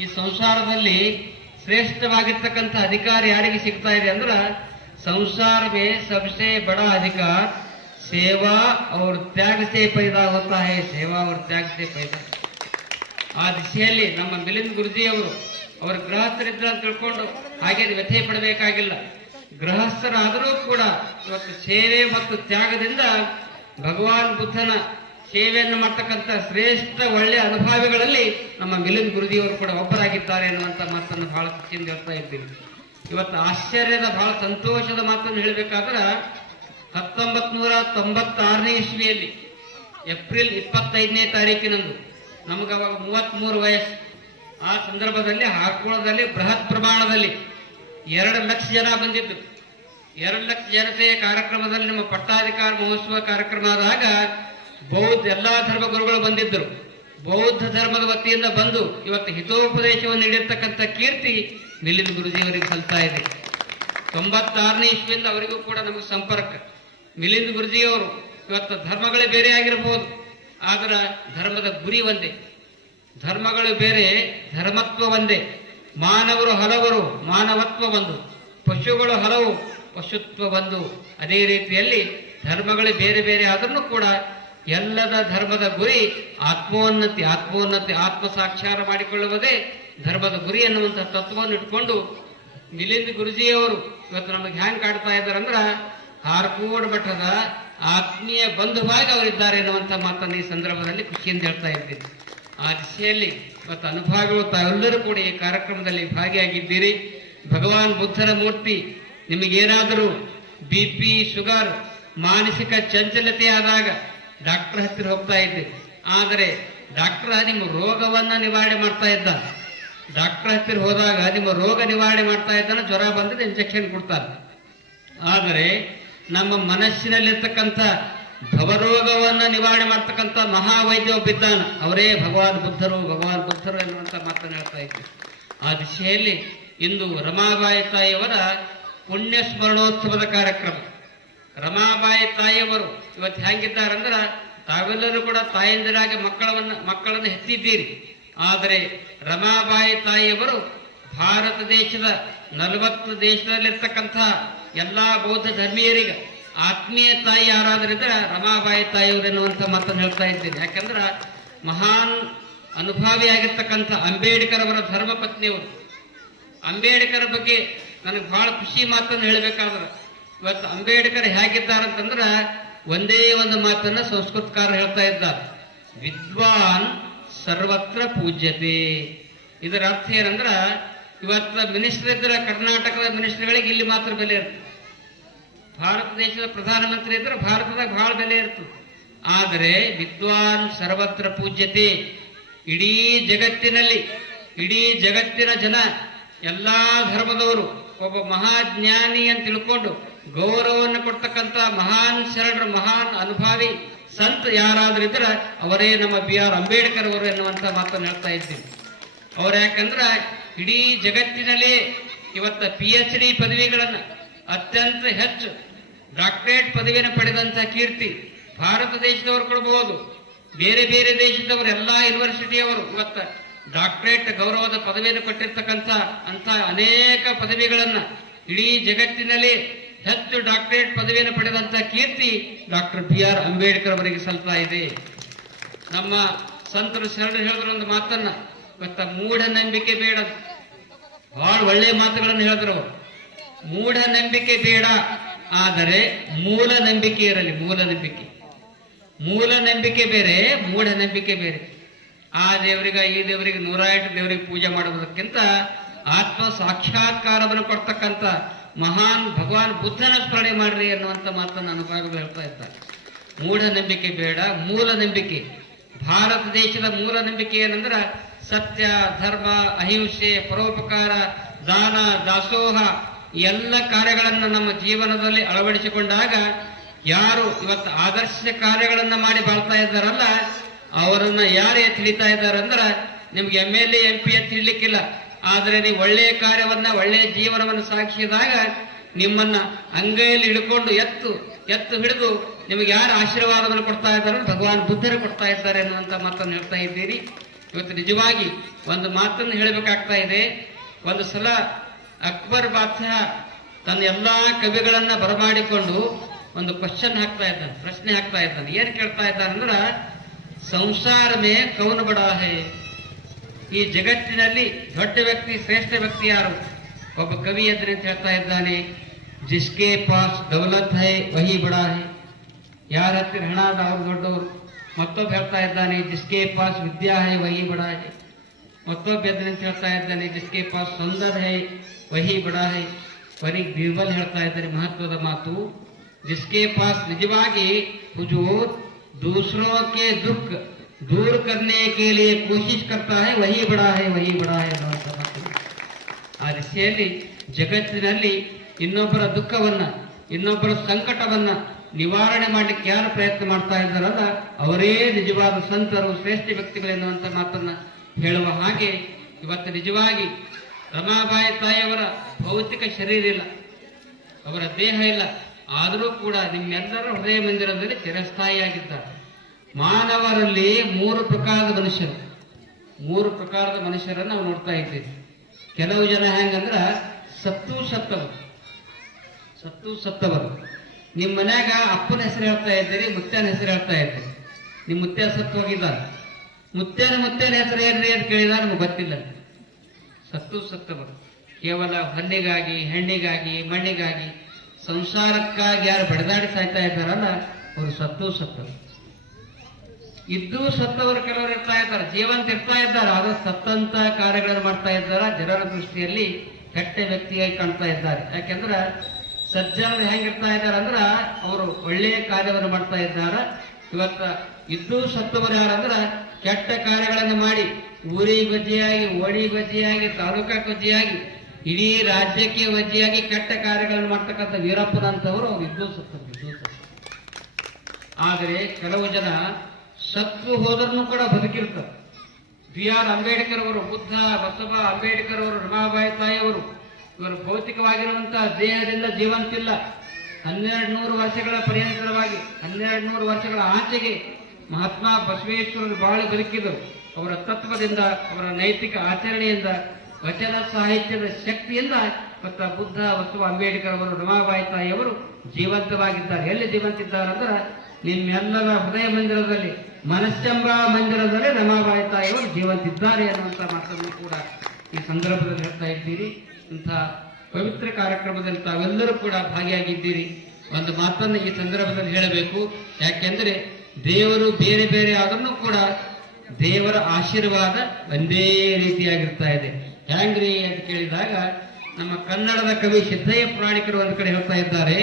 ಈ ಸಂಸಾರದಲ್ಲಿ ಶ್ರೇಷ್ಠವಾಗಿರ್ತಕ್ಕಂಥ ಅಧಿಕಾರ ಯಾರಿಗೆ ಸಿಗ್ತಾ ಇದೆ ಅಂದ್ರೆ ಸಂಸಾರ में सबसे बड़ा अधिकार सेवा और त्याग से पैदा होता है, सेवा और त्याग से पैदा. ಆ ದಿಶೆಯಲ್ಲಿ ನಮ್ಮ ಮಿಲಿಂದ್ ಗುರುಜಿ ಅವರ ಗೃಹಸ್ಥರಿದ್ರ ಅಂತ ತಿಳ್ಕೊಂಡು ಹಾಗೆ ವ್ಯಥೆ ಪಡಬೇಕಾಗಿಲ್ಲ. ಗೃಹಸ್ಥರಾದರೂ ಕೂಡ ಇವತ್ತು ಸೇವೆ ಮತ್ತು ತ್ಯಾಗದಿಂದ ಭಗವಾನ್ ಬುದ್ಧನ ಸೇವೆಯನ್ನು ಮಾಡ್ತಕ್ಕಂಥ ಶ್ರೇಷ್ಠ ಒಳ್ಳೆಯ ಅನುಭಾವಿಗಳಲ್ಲಿ ನಮ್ಮ ಮಿಲಿಂದ್ ಗುರುಜಿಯವರು ಕೂಡ ಒಬ್ಬರಾಗಿದ್ದಾರೆ ಎನ್ನುವಂಥ ಮಾತನ್ನು ಬಹಳ ಖುಷಿಯಿಂದ ಹೇಳ್ತಾ ಇದ್ದೀವಿ. ಇವತ್ತು ಆಶ್ಚರ್ಯದ ಬಹಳ ಸಂತೋಷದ ಮಾತನ್ನು ಹೇಳಬೇಕಾದ್ರೆ 1996ನೇ ಇಸ್ವಿಯಲ್ಲಿ ಏಪ್ರಿಲ್ 25ನೇ ತಾರೀಕಿನಂದು ನಮಗೆ ಅವಾಗ 33 ವಯಸ್ಸು. ಆ ಸಂದರ್ಭದಲ್ಲಿ ಹಾರ್ಕೋಳದಲ್ಲಿ ಬೃಹತ್ ಪ್ರಮಾಣದಲ್ಲಿ 2 ಲಕ್ಷ ಜನ ಬಂದಿದ್ದರು. 2 ಲಕ್ಷ ಜನತೆಯ ಕಾರ್ಯಕ್ರಮದಲ್ಲಿ ನಮ್ಮ ಪಟ್ಟಾಧಿಕಾರ ಮಹೋತ್ಸವ ಕಾರ್ಯಕ್ರಮ ಆದಾಗ ಎಲ್ಲಾ ಧರ್ಮಗುರುಗಳು ಬಂದಿದ್ದರು. ಬೌದ್ಧ ಧರ್ಮದ ವತಿಯಿಂದ ಬಂದು ಇವತ್ತು ಹಿತೋಪದೇಶವನ್ನು ನೀಡಿರ್ತಕ್ಕಂಥ ಕೀರ್ತಿ ಮಿಲಿಂದ್ ಗುರುಜಿಯವರಿಗೆ ಸಲ್ತಾ ಇದೆ. 96ನೇ ಇಸ್ವಿಯಿಂದ ಅವರಿಗೂ ಕೂಡ ನಮಗೆ ಸಂಪರ್ಕ. ಮಿಲಿಂದ್ ಗುರುಜಿಯವರು ಇವತ್ತು ಧರ್ಮಗಳೇ ಬೇರೆ ಆಗಿರಬಹುದು, ಆದ್ರೆ ಧರ್ಮದ ಗುರಿ ಒಂದೇ. ಧರ್ಮಗಳು ಬೇರೆ, ಧರ್ಮತ್ವ ಒಂದೇ. ಮಾನವರು ಹಲವರು, ಮಾನವತ್ವ ಒಂದು. ಪಶುಗಳು ಹಲವು, ಪಶುತ್ವ ಒಂದು. ಅದೇ ರೀತಿಯಲ್ಲಿ ಧರ್ಮಗಳು ಬೇರೆ ಬೇರೆ ಆದ್ರೂ ಕೂಡ ಎಲ್ಲದ ಧರ್ಮದ ಗುರಿ ಆತ್ಮೋನ್ನತಿ, ಆತ್ಮೋನ್ನತಿ, ಆತ್ಮ ಸಾಕ್ಷಾರ ಮಾಡಿಕೊಳ್ಳುವುದೇ ಧರ್ಮದ ಗುರಿ ಎನ್ನುವಂತಹ ತತ್ವವನ್ನು ಇಟ್ಕೊಂಡು ಮಿಲಿಂದ್ ಗುರುಜಿಯವರು ಇವತ್ತು ನಮಗೆ ಹ್ಯಾಂಗ್ ಕಾಡ್ತಾ ಇದ್ದಾರೆ ಅಂದ್ರೆ ಹಾರ್ಕೋಡ್ ಮಠದ ಆತ್ಮೀಯ ಬಂಧುವಾಗಿ ಅವರಿದ್ದಾರೆ ಎನ್ನುವಂಥ ಮಾತನ್ನು ಈ ಸಂದರ್ಭದಲ್ಲಿ ಖುಷಿಯಿಂದ ಹೇಳ್ತಾ ಇದ್ದೀನಿ. ಆ ದಿಶೆಯಲ್ಲಿ ಇವತ್ತು ಅನುಭಾವಿಗಳು ತಾವೆಲ್ಲರೂ ಕೂಡ ಈ ಕಾರ್ಯಕ್ರಮದಲ್ಲಿ ಭಾಗಿಯಾಗಿದ್ದೀರಿ. ಭಗವಾನ್ ಬುದ್ಧರ ಮೂರ್ತಿ ನಿಮಗೇನಾದರೂ BP, ಶುಗರ್, ಮಾನಸಿಕ ಚಂಚಲತೆ ಆದಾಗ ಡಾಕ್ಟರ್ ಹತ್ತಿರ ಹೋಗ್ತಾ ಇದ್ದೀರಿ. ಆದರೆ ಡಾಕ್ಟರ್ ನಿಮ್ಮ ರೋಗವನ್ನ ನಿವಾರಣೆ ಮಾಡ್ತಾ ಇದ್ದ. ಡಾಕ್ಟರ್ ಹತ್ತಿರ ಹೋದಾಗ ನಿಮ್ಮ ರೋಗ ನಿವಾರಣೆ ಮಾಡ್ತಾ ಇದ್ದಾನೆ. ಜ್ವರ ಬಂದ್ರೆ ಇಂಜೆಕ್ಷನ್ ಕೊಡ್ತಾರೆ. ಆದರೆ ನಮ್ಮ ಮನಸ್ಸಿನಲ್ಲಿರ್ತಕ್ಕಂಥ ಭವರೋಗವನ್ನ ನಿವಾರಣೆ ಮಾಡ್ತಕ್ಕಂಥ ಮಹಾವೈದ್ಯ ಒಬ್ಬಿದ್ದಾನ, ಅವರೇ ಭಗವಾನ್ ಬುದ್ಧರು, ಭಗವಾನ್ ಬುದ್ಧರು ಎನ್ನುವಂಥ ಮಾತನ್ನು ಹೇಳ್ತಾ ಇದ್ದೀವಿ. ಆ ದಿಶೆಯಲ್ಲಿ ಇಂದು ರಮಾಬಾಯಿ ತಾಯಿಯವರ ಪುಣ್ಯ ಸ್ಮರಣೋತ್ಸವದ ಕಾರ್ಯಕ್ರಮ. ರಮಾಬಾಯಿ ತಾಯಿಯವರು ಇವತ್ತು ಹೆಂಗಿದ್ದಾರಂದ್ರೆ ತಾವೆಲ್ಲರೂ ಕೂಡ ತಾಯಂದಿರಾಗಿ ಮಕ್ಕಳನ್ನು ಹೆತ್ತಿದ್ದೀರಿ. ಆದರೆ ರಮಾಬಾಯಿ ತಾಯಿಯವರು ಭಾರತ ದೇಶದ 40 ದೇಶದಲ್ಲಿರ್ತಕ್ಕಂಥ ಎಲ್ಲಾ ಬೌದ್ಧ ಧರ್ಮೀಯರಿಗೆ ಆತ್ಮೀಯ ತಾಯಿ ಯಾರಾದ್ರಿದ್ರೆ ರಮಾಬಾಯಿ ತಾಯಿಯವರು ಎನ್ನುವಂಥ ಮಾತನ್ನು ಹೇಳ್ತಾ ಇದ್ದೀನಿ. ಯಾಕಂದ್ರೆ ಮಹಾನ್ ಅನುಭಾವಿಯಾಗಿರ್ತಕ್ಕಂಥ ಅಂಬೇಡ್ಕರ್ ಅವರ ಧರ್ಮಪತ್ನಿಯವರು. ಅಂಬೇಡ್ಕರ್ ಬಗ್ಗೆ ನನಗೆ ಬಹಳ ಖುಷಿ ಮಾತನ್ನು ಹೇಳಬೇಕಾದ್ರೆ ಇವತ್ತು ಅಂಬೇಡ್ಕರ್ ಹೇಗಿದ್ದಾರಂತಂದ್ರೆ ಒಂದೇ ಒಂದು ಮಾತನ್ನ ಸಂಸ್ಕೃತಕಾರ ಹೇಳ್ತಾ ಇದ್ದಾರೆ, ವಿದ್ವಾನ್ ಸರ್ವತ್ರ ಪೂಜ್ಯತೆ. ಇದರ ಅರ್ಥ ಏನಂದ್ರ ಇವತ್ತು ಮಿನಿಸ್ಟರ್ ಇದ್ರೆ ಕರ್ನಾಟಕದ ಮಿನಿಸ್ಟರ್ಗಳಿಗೆ ಇಲ್ಲಿ ಮಾತ್ರ ಬೆಲೆ ಇರ್ತದೆ. ಭಾರತ ದೇಶದ ಪ್ರಧಾನಮಂತ್ರಿ ಇದ್ರೆ ಭಾರತದಾಗ ಬಹಳ ಬೆಲೆ ಇರ್ತದೆ. ಆದರೆ ವಿದ್ವಾನ್ ಸರ್ವತ್ರ ಪೂಜ್ಯತೆ. ಇಡೀ ಜಗತ್ತಿನ ಜನ ಎಲ್ಲಾ ಧರ್ಮದವರು ಒಬ್ಬ ಮಹಾಜ್ಞಾನಿ ಅಂತ ತಿಳ್ಕೊಂಡು ಗೌರವವನ್ನು ಕೊಡ್ತಕ್ಕಂಥ ಮಹಾನ್ ಶರಣರು, ಮಹಾನ್ ಅನುಭಾವಿ ಸಂತ ಯಾರಾದ್ರಿದ್ರೆ ಅವರೇ ನಮ್ಮ BR ಅಂಬೇಡ್ಕರ್ ಅವರು ಎನ್ನುವಂಥ ಮಾತನ್ನು ಹೇಳ್ತಾ ಇದ್ದೀವಿ. ಅವ್ರು ಯಾಕಂದ್ರೆ ಇಡೀ ಜಗತ್ತಿನಲ್ಲಿ ಇವತ್ತ PhD ಪದವಿಗಳನ್ನು ಅತ್ಯಂತ ಹೆಚ್ಚು ಡಾಕ್ಟರೇಟ್ ಪದವಿಯನ್ನು ಪಡೆದಂಥ ಕೀರ್ತಿ ಭಾರತ ದೇಶದವರು ಕೊಡಬಹುದು. ಬೇರೆ ಬೇರೆ ದೇಶದವರು ಎಲ್ಲಾ ಯೂನಿವರ್ಸಿಟಿಯವರು ಇವತ್ತ ಡಾಕ್ಟರೇಟ್ ಗೌರವದ ಪದವಿಯನ್ನು ಕೊಟ್ಟಿರ್ತಕ್ಕಂಥ ಅಂತ ಅನೇಕ ಪದವಿಗಳನ್ನ ಇಡೀ ಜಗತ್ತಿನಲ್ಲಿ ಹೆಚ್ಚು ಡಾಕ್ಟರೇಟ್ ಪದವಿಯನ್ನು ಪಡೆದಂಥ ಕೀರ್ತಿ ಡಾಕ್ಟರ್ BR ಅಂಬೇಡ್ಕರ್ ಅವರಿಗೆ ಸಲ್ತಾ ಇದೆ. ನಮ್ಮ ಸಂತರು ಶರಣರು ಹೇಳಿದ್ರು ಒಂದು ಮಾತನ್ನ, ಇವತ್ತ ಮೂಢನಂಬಿಕೆ ಬೇಡ. ಬಹಳ ಒಳ್ಳೆಯ ಮಾತುಗಳನ್ನು ಹೇಳಿದ್ರು ಅವರು. ಮೂಢನಂಬಿಕೆ ಬೇಡ, ಆದರೆ ಮೂಲ ನಂಬಿಕೆ ಇರಲಿ. ಮೂಢನಂಬಿಕೆ ಬೇರೆ, ಮೂಢನಂಬಿಕೆ ಬೇರೆ. ಆ ದೇವರಿಗೆ ಈ ದೇವರಿಗೆ 108 ದೇವರಿಗೆ ಪೂಜೆ ಮಾಡುವುದಕ್ಕಿಂತ ಆತ್ಮ ಸಾಕ್ಷಾತ್ಕಾರವನ್ನು ಕೊಡ್ತಕ್ಕಂಥ ಮಹಾನ್ ಭಗವಾನ್ ಬುದ್ಧನ ಸ್ಮರಣೆ ಮಾಡ್ರಿ ಅನ್ನುವಂಥ ಮಾತನ್ನು ಅನುಭಾವಿಗಳು ಹೇಳ್ತಾ ಇದ್ದಾರೆ. ಮೂಢನಂಬಿಕೆ ಬೇಡ, ಮೂಲ ನಂಬಿಕೆ. ಭಾರತ ದೇಶದ ಮೂಲ ನಂಬಿಕೆ ಏನಂದ್ರೆ ಸತ್ಯ, ಧರ್ಮ, ಅಹಿಂಸೆ, ಪರೋಪಕಾರ, ದಾನ, ದಾಸೋಹ ಎಲ್ಲ ಕಾರ್ಯಗಳನ್ನು ನಮ್ಮ ಜೀವನದಲ್ಲಿ ಅಳವಡಿಸಿಕೊಂಡಾಗ ಯಾರು ಇವತ್ತು ಆದರ್ಶ ಕಾರ್ಯಗಳನ್ನ ಮಾಡಿ ಬಾಳ್ತಾ ಇದ್ದಾರಲ್ಲ ಅವರನ್ನ ಯಾರೇ ತಿಳಿತಾ ಇದ್ದಾರೆ ಅಂದ್ರೆ ನಿಮ್ಗೆ MLA MP ಅಂತ ತಿಳಿಲಿಕ್ಕಿಲ್ಲ. ಆದರೆ ನೀವು ಒಳ್ಳೆಯ ಕಾರ್ಯವನ್ನ, ಒಳ್ಳೆಯ ಜೀವನವನ್ನು ಸಾಗಿಸಿದಾಗ ನಿಮ್ಮನ್ನ ಅಂಗೈಯಲ್ಲಿ ಹಿಡ್ಕೊಂಡು ಎತ್ತು ಹಿಡಿದು ನಿಮಗೆ ಯಾರು ಆಶೀರ್ವಾದವನ್ನು ಕೊಡ್ತಾ ಇದ್ದಾರೆ ಭಗವಾನ್ ಬುದ್ಧರು ಕೊಡ್ತಾ ಇದ್ದಾರೆ ಅನ್ನುವಂಥ ಮಾತನ್ನು ಹೇಳ್ತಾ ಇದ್ದೀರಿ. ಇವತ್ತು ನಿಜವಾಗಿ ಒಂದು ಮಾತನ್ನು ಹೇಳಬೇಕಾಗ್ತಾ ಇದೆ. ಒಂದು ಸಲ ಅಕ್ಬರ್ ಬಾದ್ಶಾಹ ತನ್ನ ಎಲ್ಲಾ ಕವಿಗಳನ್ನ ಬರಮಾಡಿಕೊಂಡು ಒಂದು ಕ್ವಶನ್ ಹಾಕ್ತಾ ಇದ್ದಾನೆ, ಪ್ರಶ್ನೆ ಹಾಕ್ತಾ ಇದ್ದಾನೆ. ಏನ್ ಕೇಳ್ತಾ ಇದ್ದಾನೆ ಅಂದ್ರ, ಸಂಸಾರ ಮೇ ಕೌನ್ ಬಡಾ ಹೈ, ಈ ಜಗತ್ತಿನಲ್ಲಿ ದೊಡ್ಡ ವ್ಯಕ್ತಿ, ಶ್ರೇಷ್ಠ ವ್ಯಕ್ತಿ ಯಾರು? ಒಬ್ಬ ಕವಿ ಎದ್ರೆ ಅಂತ ಹೇಳ್ತಾ ಇದ್ದಾನೆ, ಜಿಸ್ಕೆ ಪಾಸ್ ದೌಲತ್ ಹೈ ವಹಿ ಬಡಾ ಹೈ, ಯಾರ ಹತ್ತಿರ ಹಣ ಅದ ಅವ್ರು ದೊಡ್ಡವರು. ಮತ್ತೊಬ್ಬ ಹೇಳ್ತಾ ಇದ್ದಾನೆ, ಜಿಸ್ಕೆ ಪಾಸ್ ವಿದ್ಯಾ ಹೈ ವಹಿ ಬಡಾ ಹೈ. ಮತ್ತೊಬ್ಬ ಎದ್ರೆ ಅಂತ ಹೇಳ್ತಾ ಇದ್ದಾನೆ, ಜಿಸ್ಕೆ ಪಾಸ್ ಸುಂದರ್ ಹೈ ವಹಿ ಬಡಾ ಹೈ. ಕೊನೆಗೆ ಬೀರ್ಬಲ್ ಹೇಳ್ತಾ ಇದ್ದಾರೆ ಮಹತ್ವದ ಮಾತು, ಜಿಸ್ಕೆ ಪಾಸ್ ನಿಜವಾಗಿ ಹುಜೂರ್ दूसरों के दुख दूर करने के लिए कोशिश करता है वही बड़ा है, वही बड़ा है ಅನ್ನುವಂಥ ಮಾತು. ಆ ದಿಸೆಯಲ್ಲಿ ಜಗತ್ತಿನಲ್ಲಿ ಇನ್ನೊಬ್ಬರ ದುಃಖವನ್ನ, ಇನ್ನೊಬ್ಬರ ಸಂಕಟವನ್ನ ನಿವಾರಣೆ ಮಾಡಲಿಕ್ಕೆ ಯಾರು ಪ್ರಯತ್ನ ಮಾಡ್ತಾ ಇದ್ದಾರಲ್ಲ ಅವರೇ ನಿಜವಾದ ಸಂತರು, ಶ್ರೇಷ್ಠ ವ್ಯಕ್ತಿಗಳು ಎನ್ನುವಂಥ ಮಾತನ್ನ ಹೇಳುವ ಹಾಗೆ ಇವತ್ತು ನಿಜವಾಗಿ ರಮಾಬಾಯಿ ತಾಯಿಯವರ ಭೌತಿಕ ಶರೀರ ಇಲ್ಲ, ಅವರ ದೇಹ ಇಲ್ಲ, ಆದರೂ ಕೂಡ ನಿಮ್ಮೆಲ್ಲರ ಹೃದಯ ಮಂದಿರದಲ್ಲಿ ಚಿರಸ್ಥಾಯಿಯಾಗಿದ್ದಾರೆ. ಮಾನವರಲ್ಲಿ ಮೂರು ಪ್ರಕಾರದ ಮನುಷ್ಯರನ್ನು ನಾವು ನೋಡ್ತಾ ಇದ್ದೀವಿ. ಕೆಲವು ಜನ ಹೆಂಗಂದ್ರ ಸತ್ತವರು. ನಿಮ್ಮ ಮನ್ಯಾಗ ಅಪ್ಪನ ಹೆಸರು ಹೇಳ್ತಾ ಇದ್ದೀರಿ, ಮುತ್ಯನ ಹೆಸರು ಹೇಳ್ತಾ ಇದ್ದೀರಿ. ನಿಮ್ಮ ಮುತ್ಯ ಸತ್ತು ಹೋಗಿದ್ದಾರೆ, ಮುತ್ಯನ ಹೆಸರು ಏನ್ರಿ ಅಂತ ಕೇಳಿದಾಗ ನಮ್ಗೆ ಗೊತ್ತಿಲ್ಲ. ಸತ್ತವರು ಕೇವಲ ಹಣ್ಣಿಗಾಗಿ, ಹೆಣ್ಣಿಗಾಗಿ, ಮಣ್ಣಿಗಾಗಿ, ಸಂಸಾರಕ್ಕಾಗಿ ಯಾರು ಬಡದಾಡಿ ಸಾಯ್ತಾ ಇದ್ದಾರಲ್ಲ ಅವರು ಸತ್ತವರು. ಇದ್ದು ಸತ್ತವರು ಕೆಲವರು ಇರ್ತಾ ಇದ್ದಾರೆ, ಜೀವಂತ ಇರ್ತಾ ಇದ್ದಾರೆ, ಆದ್ರೆ ಸತ್ತಂತ ಕಾರ್ಯಗಳನ್ನು ಮಾಡ್ತಾ ಇದ್ದಾರೆ. ಜನರ ದೃಷ್ಟಿಯಲ್ಲಿ ಕೆಟ್ಟ ವ್ಯಕ್ತಿಯಾಗಿ ಕಾಣ್ತಾ ಇದ್ದಾರೆ. ಯಾಕೆಂದ್ರೆ ಸಜ್ಜನರು ಹೆಂಗಿರ್ತಾ ಇದ್ದಾರೆ ಅಂದ್ರ ಅವರು ಒಳ್ಳೆಯ ಕಾರ್ಯವನ್ನು ಮಾಡ್ತಾ ಇದ್ದಾರೆ. ಇವತ್ತ ಇದ್ದು ಸತ್ತವರು ಯಾರಂದ್ರ ಕೆಟ್ಟ ಕಾರ್ಯಗಳನ್ನು ಮಾಡಿ ಊರಿಗೆ ವಜ್ಜಿಯಾಗಿ, ಓಣಿಗೆ ವಜ್ಜಿಯಾಗಿ, ತಾಲೂಕಕ್ಕೆ ವಜ್ಜಿಯಾಗಿ, ಇಡೀ ರಾಜ್ಯಕ್ಕೆ ವಜ್ಜಿಯಾಗಿ ಕೆಟ್ಟ ಕಾರ್ಯಗಳನ್ನು ಮಾಡ್ತಕ್ಕಂಥ ವೀರಪ್ಪನಂತವರು ಅವ್ರು ಇದ್ದು ಸತ್ತರು. ಆದರೆ ಕೆಲವು ಜನ ಸತ್ತು ಹೋದ್ರೂ ಕೂಡ ಬದುಕಿರ್ತಾರೆ. B.R. ಅಂಬೇಡ್ಕರ್ ಅವರು, ಬುದ್ಧ, ಬಸವ, ಅಂಬೇಡ್ಕರ್ ಅವರು, ರಮಾಬಾಯಿ ತಾಯಿಯವರು ಇವರು ಭೌತಿಕವಾಗಿರುವಂತಹ ದೇಹದಿಂದ ಜೀವಂತಿಲ್ಲ. 1200 ವರ್ಷಗಳ ಪರ್ಯಂತರವಾಗಿ, 1200 ವರ್ಷಗಳ ಆಚೆಗೆ ಮಹಾತ್ಮ ಬಸವೇಶ್ವರರು ಬಾಳಿ ಬದುಕಿದರು. ಅವರ ತತ್ವದಿಂದ, ಅವರ ನೈತಿಕ ಆಚರಣೆಯಿಂದ, ವಚನ ಸಾಹಿತ್ಯದ ಶಕ್ತಿಯಿಂದ ಮತ್ತು ಬುದ್ಧ, ಬಸವ, ಅಂಬೇಡ್ಕರ್ ಅವರು, ರಮಾಬಾಯಿ ತಾಯಿಯವರು ಜೀವಂತವಾಗಿದ್ದಾರೆ. ಎಲ್ಲಿ ಜೀವಂತಿದ್ದಾರೆ ಅಂದ್ರೆ ನಿಮ್ಮೆಲ್ಲರ ಹೃದಯ ಮಂದಿರದಲ್ಲಿ, ಮನಶ್ಚಂಬ ಮಂದಿರದಲ್ಲಿ ರಮಾಬಾಯಿ ತಾಯಿಯವರು ಜೀವಂತಿದ್ದಾರೆ ಅನ್ನುವಂಥ ಮಾತನ್ನು ಕೂಡ ಈ ಸಂದರ್ಭದಲ್ಲಿ ಹೇಳ್ತಾ ಇದ್ದೀರಿ. ಇಂಥ ಪವಿತ್ರ ಕಾರ್ಯಕ್ರಮದಲ್ಲಿ ತಾವೆಲ್ಲರೂ ಕೂಡ ಭಾಗಿಯಾಗಿದ್ದೀರಿ. ಒಂದು ಮಾತನ್ನು ಈ ಸಂದರ್ಭದಲ್ಲಿ ಹೇಳಬೇಕು. ಯಾಕೆಂದ್ರೆ ದೇವರು ಬೇರೆ ಬೇರೆ ಆದ್ರೂ ಕೂಡ ದೇವರ ಆಶೀರ್ವಾದ ಒಂದೇ ರೀತಿಯಾಗಿರ್ತಾ ಇದೆ. ಹ್ಯಾಂಗ್ರಿ ಅಂತ ಕೇಳಿದಾಗ ನಮ್ಮ ಕನ್ನಡದ ಕವಿ ಸಿದ್ದಯ್ಯ ಪುರಾಣಿಕರು ಒಂದು ಕಡೆ ಹೇಳ್ತಾ ಇದ್ದಾರೆ,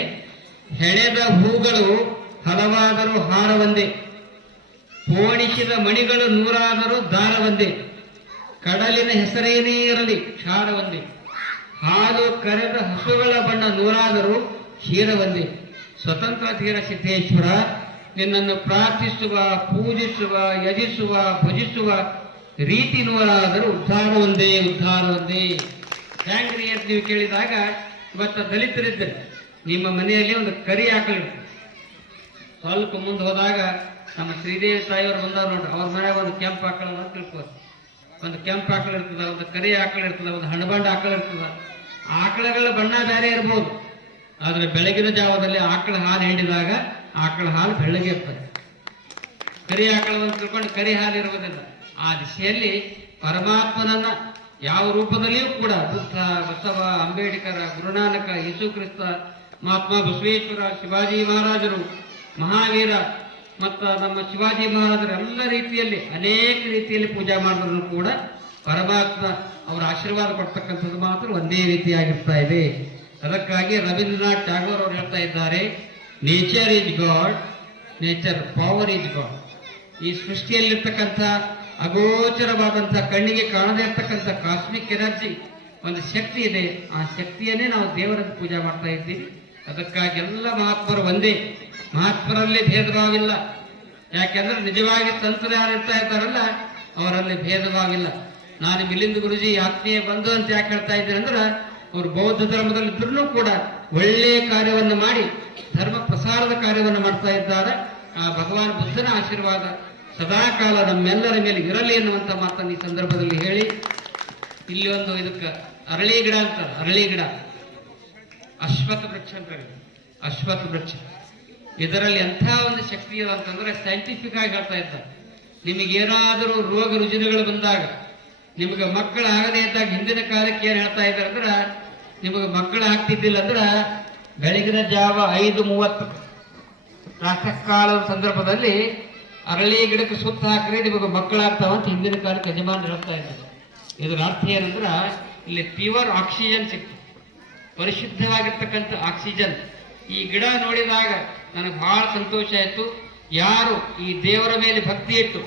ಹೆಣೆದ ಹೂಗಳು ಹಲವಾದರೂ ಹಾರ ಒಂದೇ, ಪೋಣಿಸಿದ ಮಣಿಗಳು ನೂರಾದರೂ ದಾರ ಒಂದೇ, ಕಡಲಿನ ಹೆಸರೇನೇ ಇರಲಿ ಕ್ಷಾರ ಒಂದೇ, ಹಾಲು ಕರೆದ ಹಸುಗಳ ಬಣ್ಣ ನೂರಾದರೂ ಕ್ಷೀರ ಒಂದೇ. ಸ್ವತಂತ್ರ ಧೀರ ಸಿದ್ದೇಶ್ವರ, ನಿನ್ನನ್ನು ಪ್ರಾರ್ಥಿಸುವ, ಪೂಜಿಸುವ, ಯಜಿಸುವ, ಭಜಿಸುವ ರೀತಿ ನೂರಾದರೂ ಉದ್ಧಾರ ಒಂದೇ, ಉದ್ಧಾರ ಒಂದೇ. ಹ್ಯಾಂಗ್ರಿ ಅಂತ ನೀವು ಕೇಳಿದಾಗ, ಇವತ್ತು ದಲಿತರಿದ್ದರೆ ನಿಮ್ಮ ಮನೆಯಲ್ಲಿ ಒಂದು ಕರಿ ಆಕಳಿರ್ತದೆ. ಸ್ವಲ್ಪ ಮುಂದೆ ಹೋದಾಗ ನಮ್ಮ ಶ್ರೀದೇವಿ ತಾಯಿಯವರು ಬಂದವ್ರು ನೋಡ್ರಿ, ಅವ್ರ ಮನೆಯಾಗ ಒಂದು ಕೆಂಪು ಆಕಳ ಅಂತ ತಿಳ್ಕೋದು. ಒಂದು ಕೆಂಪು ಆಕಳ ಇರ್ತದ, ಒಂದು ಕರಿ ಆಕಳ ಇರ್ತದ, ಒಂದು ಹಣಬಂಡ ಆಕಳ ಇರ್ತದ. ಆಕಳಗಳ ಬಣ್ಣ ಬೇರೆ ಇರ್ಬೋದು, ಆದ್ರೆ ಬೆಳಗಿನ ಜಾವದಲ್ಲಿ ಆಕಳ ಹಾಲು ಹಿಂಡಿದಾಗ ಆಕಳ ಹಾಲು ಬೆಳ್ಳಗೆ ಇರ್ತದೆ. ಕರಿ ಆಕಳವನ್ನು ತಿಳ್ಕೊಂಡು ಕರಿ ಹಾಲು ಇರುವುದಿಲ್ಲ. ಆ ದಿಶೆಯಲ್ಲಿ ಪರಮಾತ್ಮನನ್ನ ಯಾವ ರೂಪದಲ್ಲಿಯೂ ಕೂಡ ಬುದ್ಧ, ಬಸವ, ಅಂಬೇಡ್ಕರ್, ಗುರುನಾನಕ, ಯೇಸು ಕ್ರಿಸ್ತ, ಮಹಾತ್ಮ ಬಸವೇಶ್ವರ, ಶಿವಾಜಿ ಮಹಾರಾಜರು, ಮಹಾವೀರ ಮತ್ತು ನಮ್ಮ ಶಿವಾಜಿ ಮಹಾರಾಜರು ಎಲ್ಲ ರೀತಿಯಲ್ಲಿ ಅನೇಕ ರೀತಿಯಲ್ಲಿ ಪೂಜೆ ಮಾಡಿದ್ರು ಕೂಡ ಪರಮಾತ್ಮ ಅವರ ಆಶೀರ್ವಾದ ಕೊಡ್ತಕ್ಕಂಥದ್ದು ಮಾತ್ರ ಒಂದೇ ರೀತಿಯಾಗಿರ್ತಾ ಇದೆ. ಅದಕ್ಕಾಗಿ ರವೀಂದ್ರನಾಥ್ ಟ್ಯಾಗೋರ್ ಅವರು ಹೇಳ್ತಾ ಇದ್ದಾರೆ, nature is god, nature power is god. ಈ ಸೃಷ್ಟಿಯಲ್ಲಿರ್ತಕ್ಕಂಥ ಅಗೋಚರವಾದಂಥ, ಕಣ್ಣಿಗೆ ಕಾಣದೇ ಇರ್ತಕ್ಕಂಥ ಕಾಸ್ಮಿಕ್ ಎನರ್ಜಿ ಒಂದು ಶಕ್ತಿ ಇದೆ. ಆ ಶಕ್ತಿಯನ್ನೇ ನಾವು ದೇವರನ್ನು ಪೂಜೆ ಮಾಡ್ತಾ ಇದ್ದೀವಿ. ಅದಕ್ಕಾಗಿ ಎಲ್ಲ ಮಹಾತ್ಮರು ಒಂದೇ, ಮಹಾತ್ಮರಲ್ಲಿ ಭೇದ ಭಾವಿಲ್ಲ. ಯಾಕೆಂದ್ರೆ ನಿಜವಾಗಿ ಸಂತರು ಯಾರು ಇರ್ತಾ ಇದ್ದಾರಲ್ಲ ಅವರಲ್ಲಿ ಭೇದ ಭಾವಿಲ್ಲ. ನಾನು ಮಿಲಿಂದ ಗುರುಜಿ ಆತ್ಮೀಯ ಬಂಧು ಅಂತ ಯಾಕೆ ಹೇಳ್ತಾ ಇದ್ದೇನೆ ಅಂದ್ರೆ, ಅವರು ಬೌದ್ಧ ಧರ್ಮದಲ್ಲಿ ಇದ್ರೂ ಕೂಡ ಒಳ್ಳೆಯ ಕಾರ್ಯವನ್ನು ಮಾಡಿ ಧರ್ಮ ಪ್ರಸಾರದ ಕಾರ್ಯವನ್ನು ಮಾಡ್ತಾ ಇದ್ದಾರೆ. ಆ ಭಗವಾನ್ ಬುದ್ಧನ ಆಶೀರ್ವಾದ ಸದಾಕಾಲ ನಮ್ಮೆಲ್ಲರ ಮೇಲೆ ಇರಲಿ ಎನ್ನುವಂತ ಮಾತನ್ನು ಈ ಸಂದರ್ಭದಲ್ಲಿ ಹೇಳಿ, ಇಲ್ಲಿ ಒಂದು ಇದಕ್ಕೆ ಅರಳಿ ಗಿಡ ಅಂತಾರೆ, ಅರಳಿ ಗಿಡ, ಅಶ್ವತ್ಥ ವೃಕ್ಷ ಅಂತಾರೆ. ಅಶ್ವತ್ಥ ವೃಕ್ಷ ಇದರಲ್ಲಿ ಎಂಥ ಒಂದು ಶಕ್ತಿ ಇದೆ ಅಂತಂದ್ರೆ ಸೈಂಟಿಫಿಕ್ ಆಗಿ ಹೇಳ್ತಾ ಇದ್ದಾರೆ. ನಿಮಗೇನಾದರೂ ರೋಗ ರುಜಿನಗಳು ಬಂದಾಗ, ನಿಮಗೆ ಮಕ್ಕಳಾಗದೇ ಇದ್ದಾಗ ಹಿಂದಿನ ಕಾಲಕ್ಕೆ ಏನ್ ಹೇಳ್ತಾ ಇದ್ದಾರೆ ಅಂದ್ರೆ, ನಿಮಗೆ ಮಕ್ಕಳು ಆಗ್ತಿದ್ದಿಲ್ಲ ಅಂದ್ರೆ ಬೆಳಗಿನ ಜಾವ 5:30 ಪ್ರಾತಃ ಕಾಲದ ಸಂದರ್ಭದಲ್ಲಿ ಅರಳಿ ಗಿಡಕ್ಕೆ ಸುತ್ತ ಹಾಕ್ರೆ ನಿಮಗೆ ಮಕ್ಕಳಾಗ್ತಾವಂತ ಹಿಂದಿನ ಕಾಲಕ್ಕೆ ಯಜಮಾನರು ಹೇಳ್ತಾ ಇದ್ದಾರೆ. ಇದರ ಅರ್ಥ ಏನಂದ್ರ ಇಲ್ಲಿ ಪ್ಯೂರ್ ಆಕ್ಸಿಜನ್ ಸಿಕ್ತು, ಪರಿಶುದ್ಧವಾಗಿರ್ತಕ್ಕಂಥ ಆಕ್ಸಿಜನ್. ಈ ಗಿಡ ನೋಡಿದಾಗ ನನಗೆ ಬಹಳ ಸಂತೋಷ ಆಯಿತು. ಯಾರು ಈ ದೇವರ ಮೇಲೆ ಭಕ್ತಿ ಇಟ್ಟು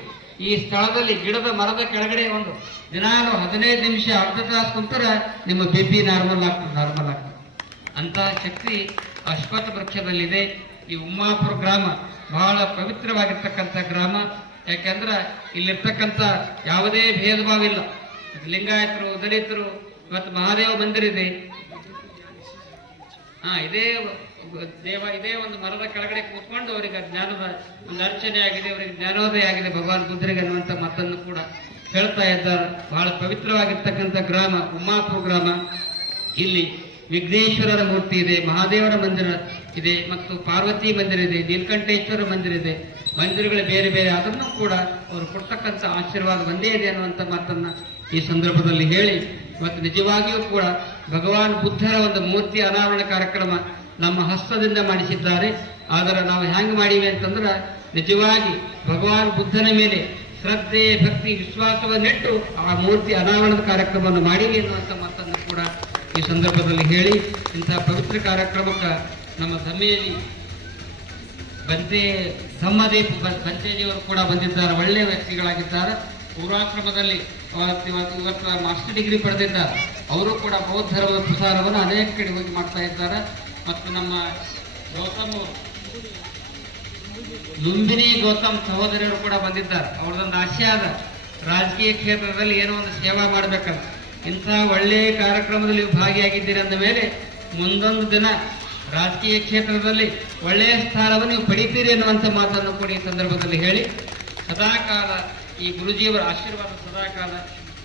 ಈ ಸ್ಥಳದಲ್ಲಿ ಗಿಡದ ಮರದ ಕೆಳಗಡೆ ಒಂದು ದಿನಾಲು 15 ನಿಮಿಷ ಅರ್ಧ ತಾಸು ಕುಂತರ ನಿಮ್ಮ BP ನಾರ್ಮಲ್ ಆಗ್ತದೆ. ಅಂತಹ ಶಕ್ತಿ ಅಶ್ವತ್ಥ ವೃಕ್ಷದಲ್ಲಿದೆ. ಈ ಉಮ್ಮಾಪುರ ಗ್ರಾಮ ಬಹಳ ಪವಿತ್ರವಾಗಿರ್ತಕ್ಕಂಥ ಗ್ರಾಮ. ಯಾಕೆಂದ್ರೆ ಇಲ್ಲಿರ್ತಕ್ಕಂಥ ಯಾವುದೇ ಭೇದ ಭಾವ ಇಲ್ಲ. ಲಿಂಗಾಯತರು, ದಲಿತರು, ಇವತ್ತು ಮಹಾದೇವ ಮಂದಿರ ಇದೆ. ಇದೇ ಒಂದು ಮರದ ಕೆಳಗಡೆ ಕೂತ್ಕೊಂಡು ಅವರಿಗೆ ಜ್ಞಾನದ ಒಂದು ಅರ್ಚನೆ ಆಗಿದೆ, ಅವರಿಗೆ ಜ್ಞಾನೋದಯ ಆಗಿದೆ ಭಗವಾನ್ ಬುದ್ಧರಿಗೆ ಅನ್ನುವಂಥ ಮಾತನ್ನು ಕೂಡ ಹೇಳ್ತಾ ಇದ್ದಾರೆ. ಬಹಳ ಪವಿತ್ರವಾಗಿರ್ತಕ್ಕಂಥ ಗ್ರಾಮ ಉಮ್ಮಾಪುರ ಗ್ರಾಮ. ಇಲ್ಲಿ ವಿಘ್ನೇಶ್ವರರ ಮೂರ್ತಿ ಇದೆ, ಮಹಾದೇವರ ಮಂದಿರ ಇದೆ, ಮತ್ತು ಪಾರ್ವತಿ ಮಂದಿರ ಇದೆ, ನೀಲಕಂಠೇಶ್ವರ ಮಂದಿರ ಇದೆ. ಮಂದಿರಗಳು ಬೇರೆ ಬೇರೆ ಆದ್ರೂ ಕೂಡ ಅವರು ಕೊಡ್ತಕ್ಕಂಥ ಆಶೀರ್ವಾದ ಒಂದೇ ಇದೆ ಅನ್ನುವಂಥ ಮಾತನ್ನ ಈ ಸಂದರ್ಭದಲ್ಲಿ ಹೇಳಿ, ಇವತ್ತು ನಿಜವಾಗಿಯೂ ಕೂಡ ಭಗವಾನ್ ಬುದ್ಧರ ಒಂದು ಮೂರ್ತಿ ಅನಾವರಣ ಕಾರ್ಯಕ್ರಮ ನಮ್ಮ ಹಸ್ತದಿಂದ ಮಾಡಿಸಿದ್ದಾರೆ. ಆದರೆ ನಾವು ಹ್ಯಾಂಗ್ ಮಾಡಿವೆ ಅಂತಂದ್ರೆ, ನಿಜವಾಗಿ ಭಗವಾನ್ ಬುದ್ಧನ ಮೇಲೆ ಶ್ರದ್ಧೆ, ಭಕ್ತಿ, ವಿಶ್ವಾಸವನ್ನಿಟ್ಟು ಆ ಮೂರ್ತಿ ಅನಾವರಣದ ಕಾರ್ಯಕ್ರಮವನ್ನು ಮಾಡಿವೆ ಎನ್ನುವಂಥ ಮಾತನ್ನು ಕೂಡ ಈ ಸಂದರ್ಭದಲ್ಲಿ ಹೇಳಿ, ಇಂತಹ ಪವಿತ್ರ ಕಾರ್ಯಕ್ರಮಕ್ಕೆ ನಮ್ಮ ಧಮ್ಮೇಜಿ ಧಮ್ಮದೀಪ್ ಬಂತೇಜಿಯವರು ಕೂಡ ಬಂದಿದ್ದಾರೆ. ಒಳ್ಳೆಯ ವ್ಯಕ್ತಿಗಳಾಗಿದ್ದಾರೆ. ಪೂರ್ವಾಶ್ರಮದಲ್ಲಿ ಇವತ್ತು ಮಾಸ್ಟರ್ ಡಿಗ್ರಿ ಪಡೆದಿದ್ದಾರೆ. ಅವರು ಕೂಡ ಬೌದ್ಧ ಧರ್ಮದ ಪ್ರಸಾರವನ್ನು ಅನೇಕ ಕಡೆ ಹೋಗಿ ಮಾಡ್ತಾ ಇದ್ದಾರೆ. ಮತ್ತು ನಮ್ಮ ಗೌತಮ್ ಲುಂಬಿನಿ ಗೌತಮ್ ಸಹೋದರಿಯರು ಕೂಡ ಬಂದಿದ್ದಾರೆ. ಅವ್ರದೊಂದು ಆಸೆ ಆದ ರಾಜಕೀಯ ಕ್ಷೇತ್ರದಲ್ಲಿ ಏನೋ ಒಂದು ಸೇವಾ ಮಾಡ್ಬೇಕಂತ. ಇಂಥ ಒಳ್ಳೆಯ ಕಾರ್ಯಕ್ರಮದಲ್ಲಿ ಭಾಗಿಯಾಗಿದ್ದೀರಿ ಅಂದ ಮೇಲೆ ಮುಂದೊಂದು ದಿನ ರಾಜಕೀಯ ಕ್ಷೇತ್ರದಲ್ಲಿ ಒಳ್ಳೆಯ ಸ್ಥಾನವನ್ನು ನೀವು ಪಡಿತೀರಿ ಅನ್ನುವಂಥ ಮಾತನ್ನು ಕೂಡ ಈ ಸಂದರ್ಭದಲ್ಲಿ ಹೇಳಿ, ಸದಾಕಾಲ ಈ ಗುರುಜಿಯವರ ಆಶೀರ್ವಾದ ಸದಾಕಾಲ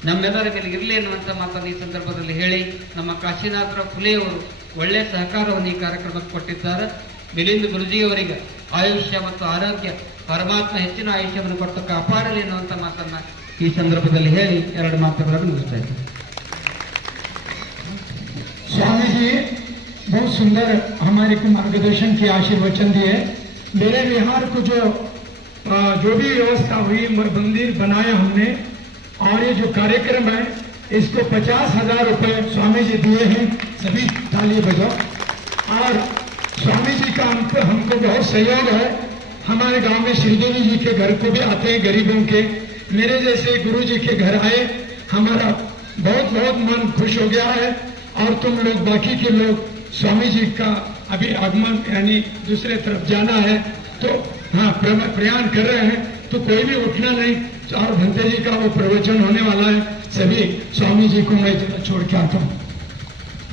ನಮ್ಮೆಲ್ಲರ ಮೇಲೆ ಇರಲಿ ಅನ್ನುವಂಥ ಮಾತನ್ನು ಈ ಸಂದರ್ಭದಲ್ಲಿ ಹೇಳಿ, ನಮ್ಮ ಕಾಶಿನಾಥರ ಫುಲೆಯವರು ಒಳ್ಳೆಯ ಸಹಕಾರವನ್ನು ಈ ಕಾರ್ಯಕ್ರಮಕ್ಕೆ ಕೊಟ್ಟಿದ್ದಾರೆ. ಮಿಲಿಂದ ಗುರುಜಿಯವರಿಗೆ ಆಯುಷ್ಯ ಮತ್ತು ಆರೋಗ್ಯ ಪರಮಾತ್ಮ ಹೆಚ್ಚಿನ ಆಯುಷ್ಯವನ್ನು ಕೊಟ್ಟು ಕಾಪಾಡಲಿ ಅನ್ನುವಂಥ ಮಾತನ್ನ ಈ ಸಂದರ್ಭದಲ್ಲಿ ಹೇಳಿ 2 ಮಾತುಗಳನ್ನು ಮುಗಿಸ್ತಾ ಇದ್ದಾರೆ. स्वामी जी बहुत सुंदर हमारे को मार्गदर्शन के आशीर्वचन दिए। मेरे विहार को जो भी व्यवस्था हुई, मंदिर बनाया हमने, और ये जो कार्यक्रम है इसको 50,000 रुपए स्वामी जी दिए हैं। सभी ताली बजाओ। और स्वामी जी का हमको बहुत सहयोग है। हमारे गांव में श्रीदेवी जी के घर को भी आते हैं गरीबों के। मेरे जैसे गुरु जी के घर आए, हमारा बहुत बहुत मन खुश हो गया है। और तुम लोग बाकी के लोग स्वामी जी का अभी आगमन यानी दूसरे तरफ जाना है तो हाँ प्रयाण कर रहे हैं, तो कोई भी उठना नहीं। और भंते जी का वो प्रवचन होने वाला है। सभी स्वामी जी को मैं छोड़ के आता हूँ।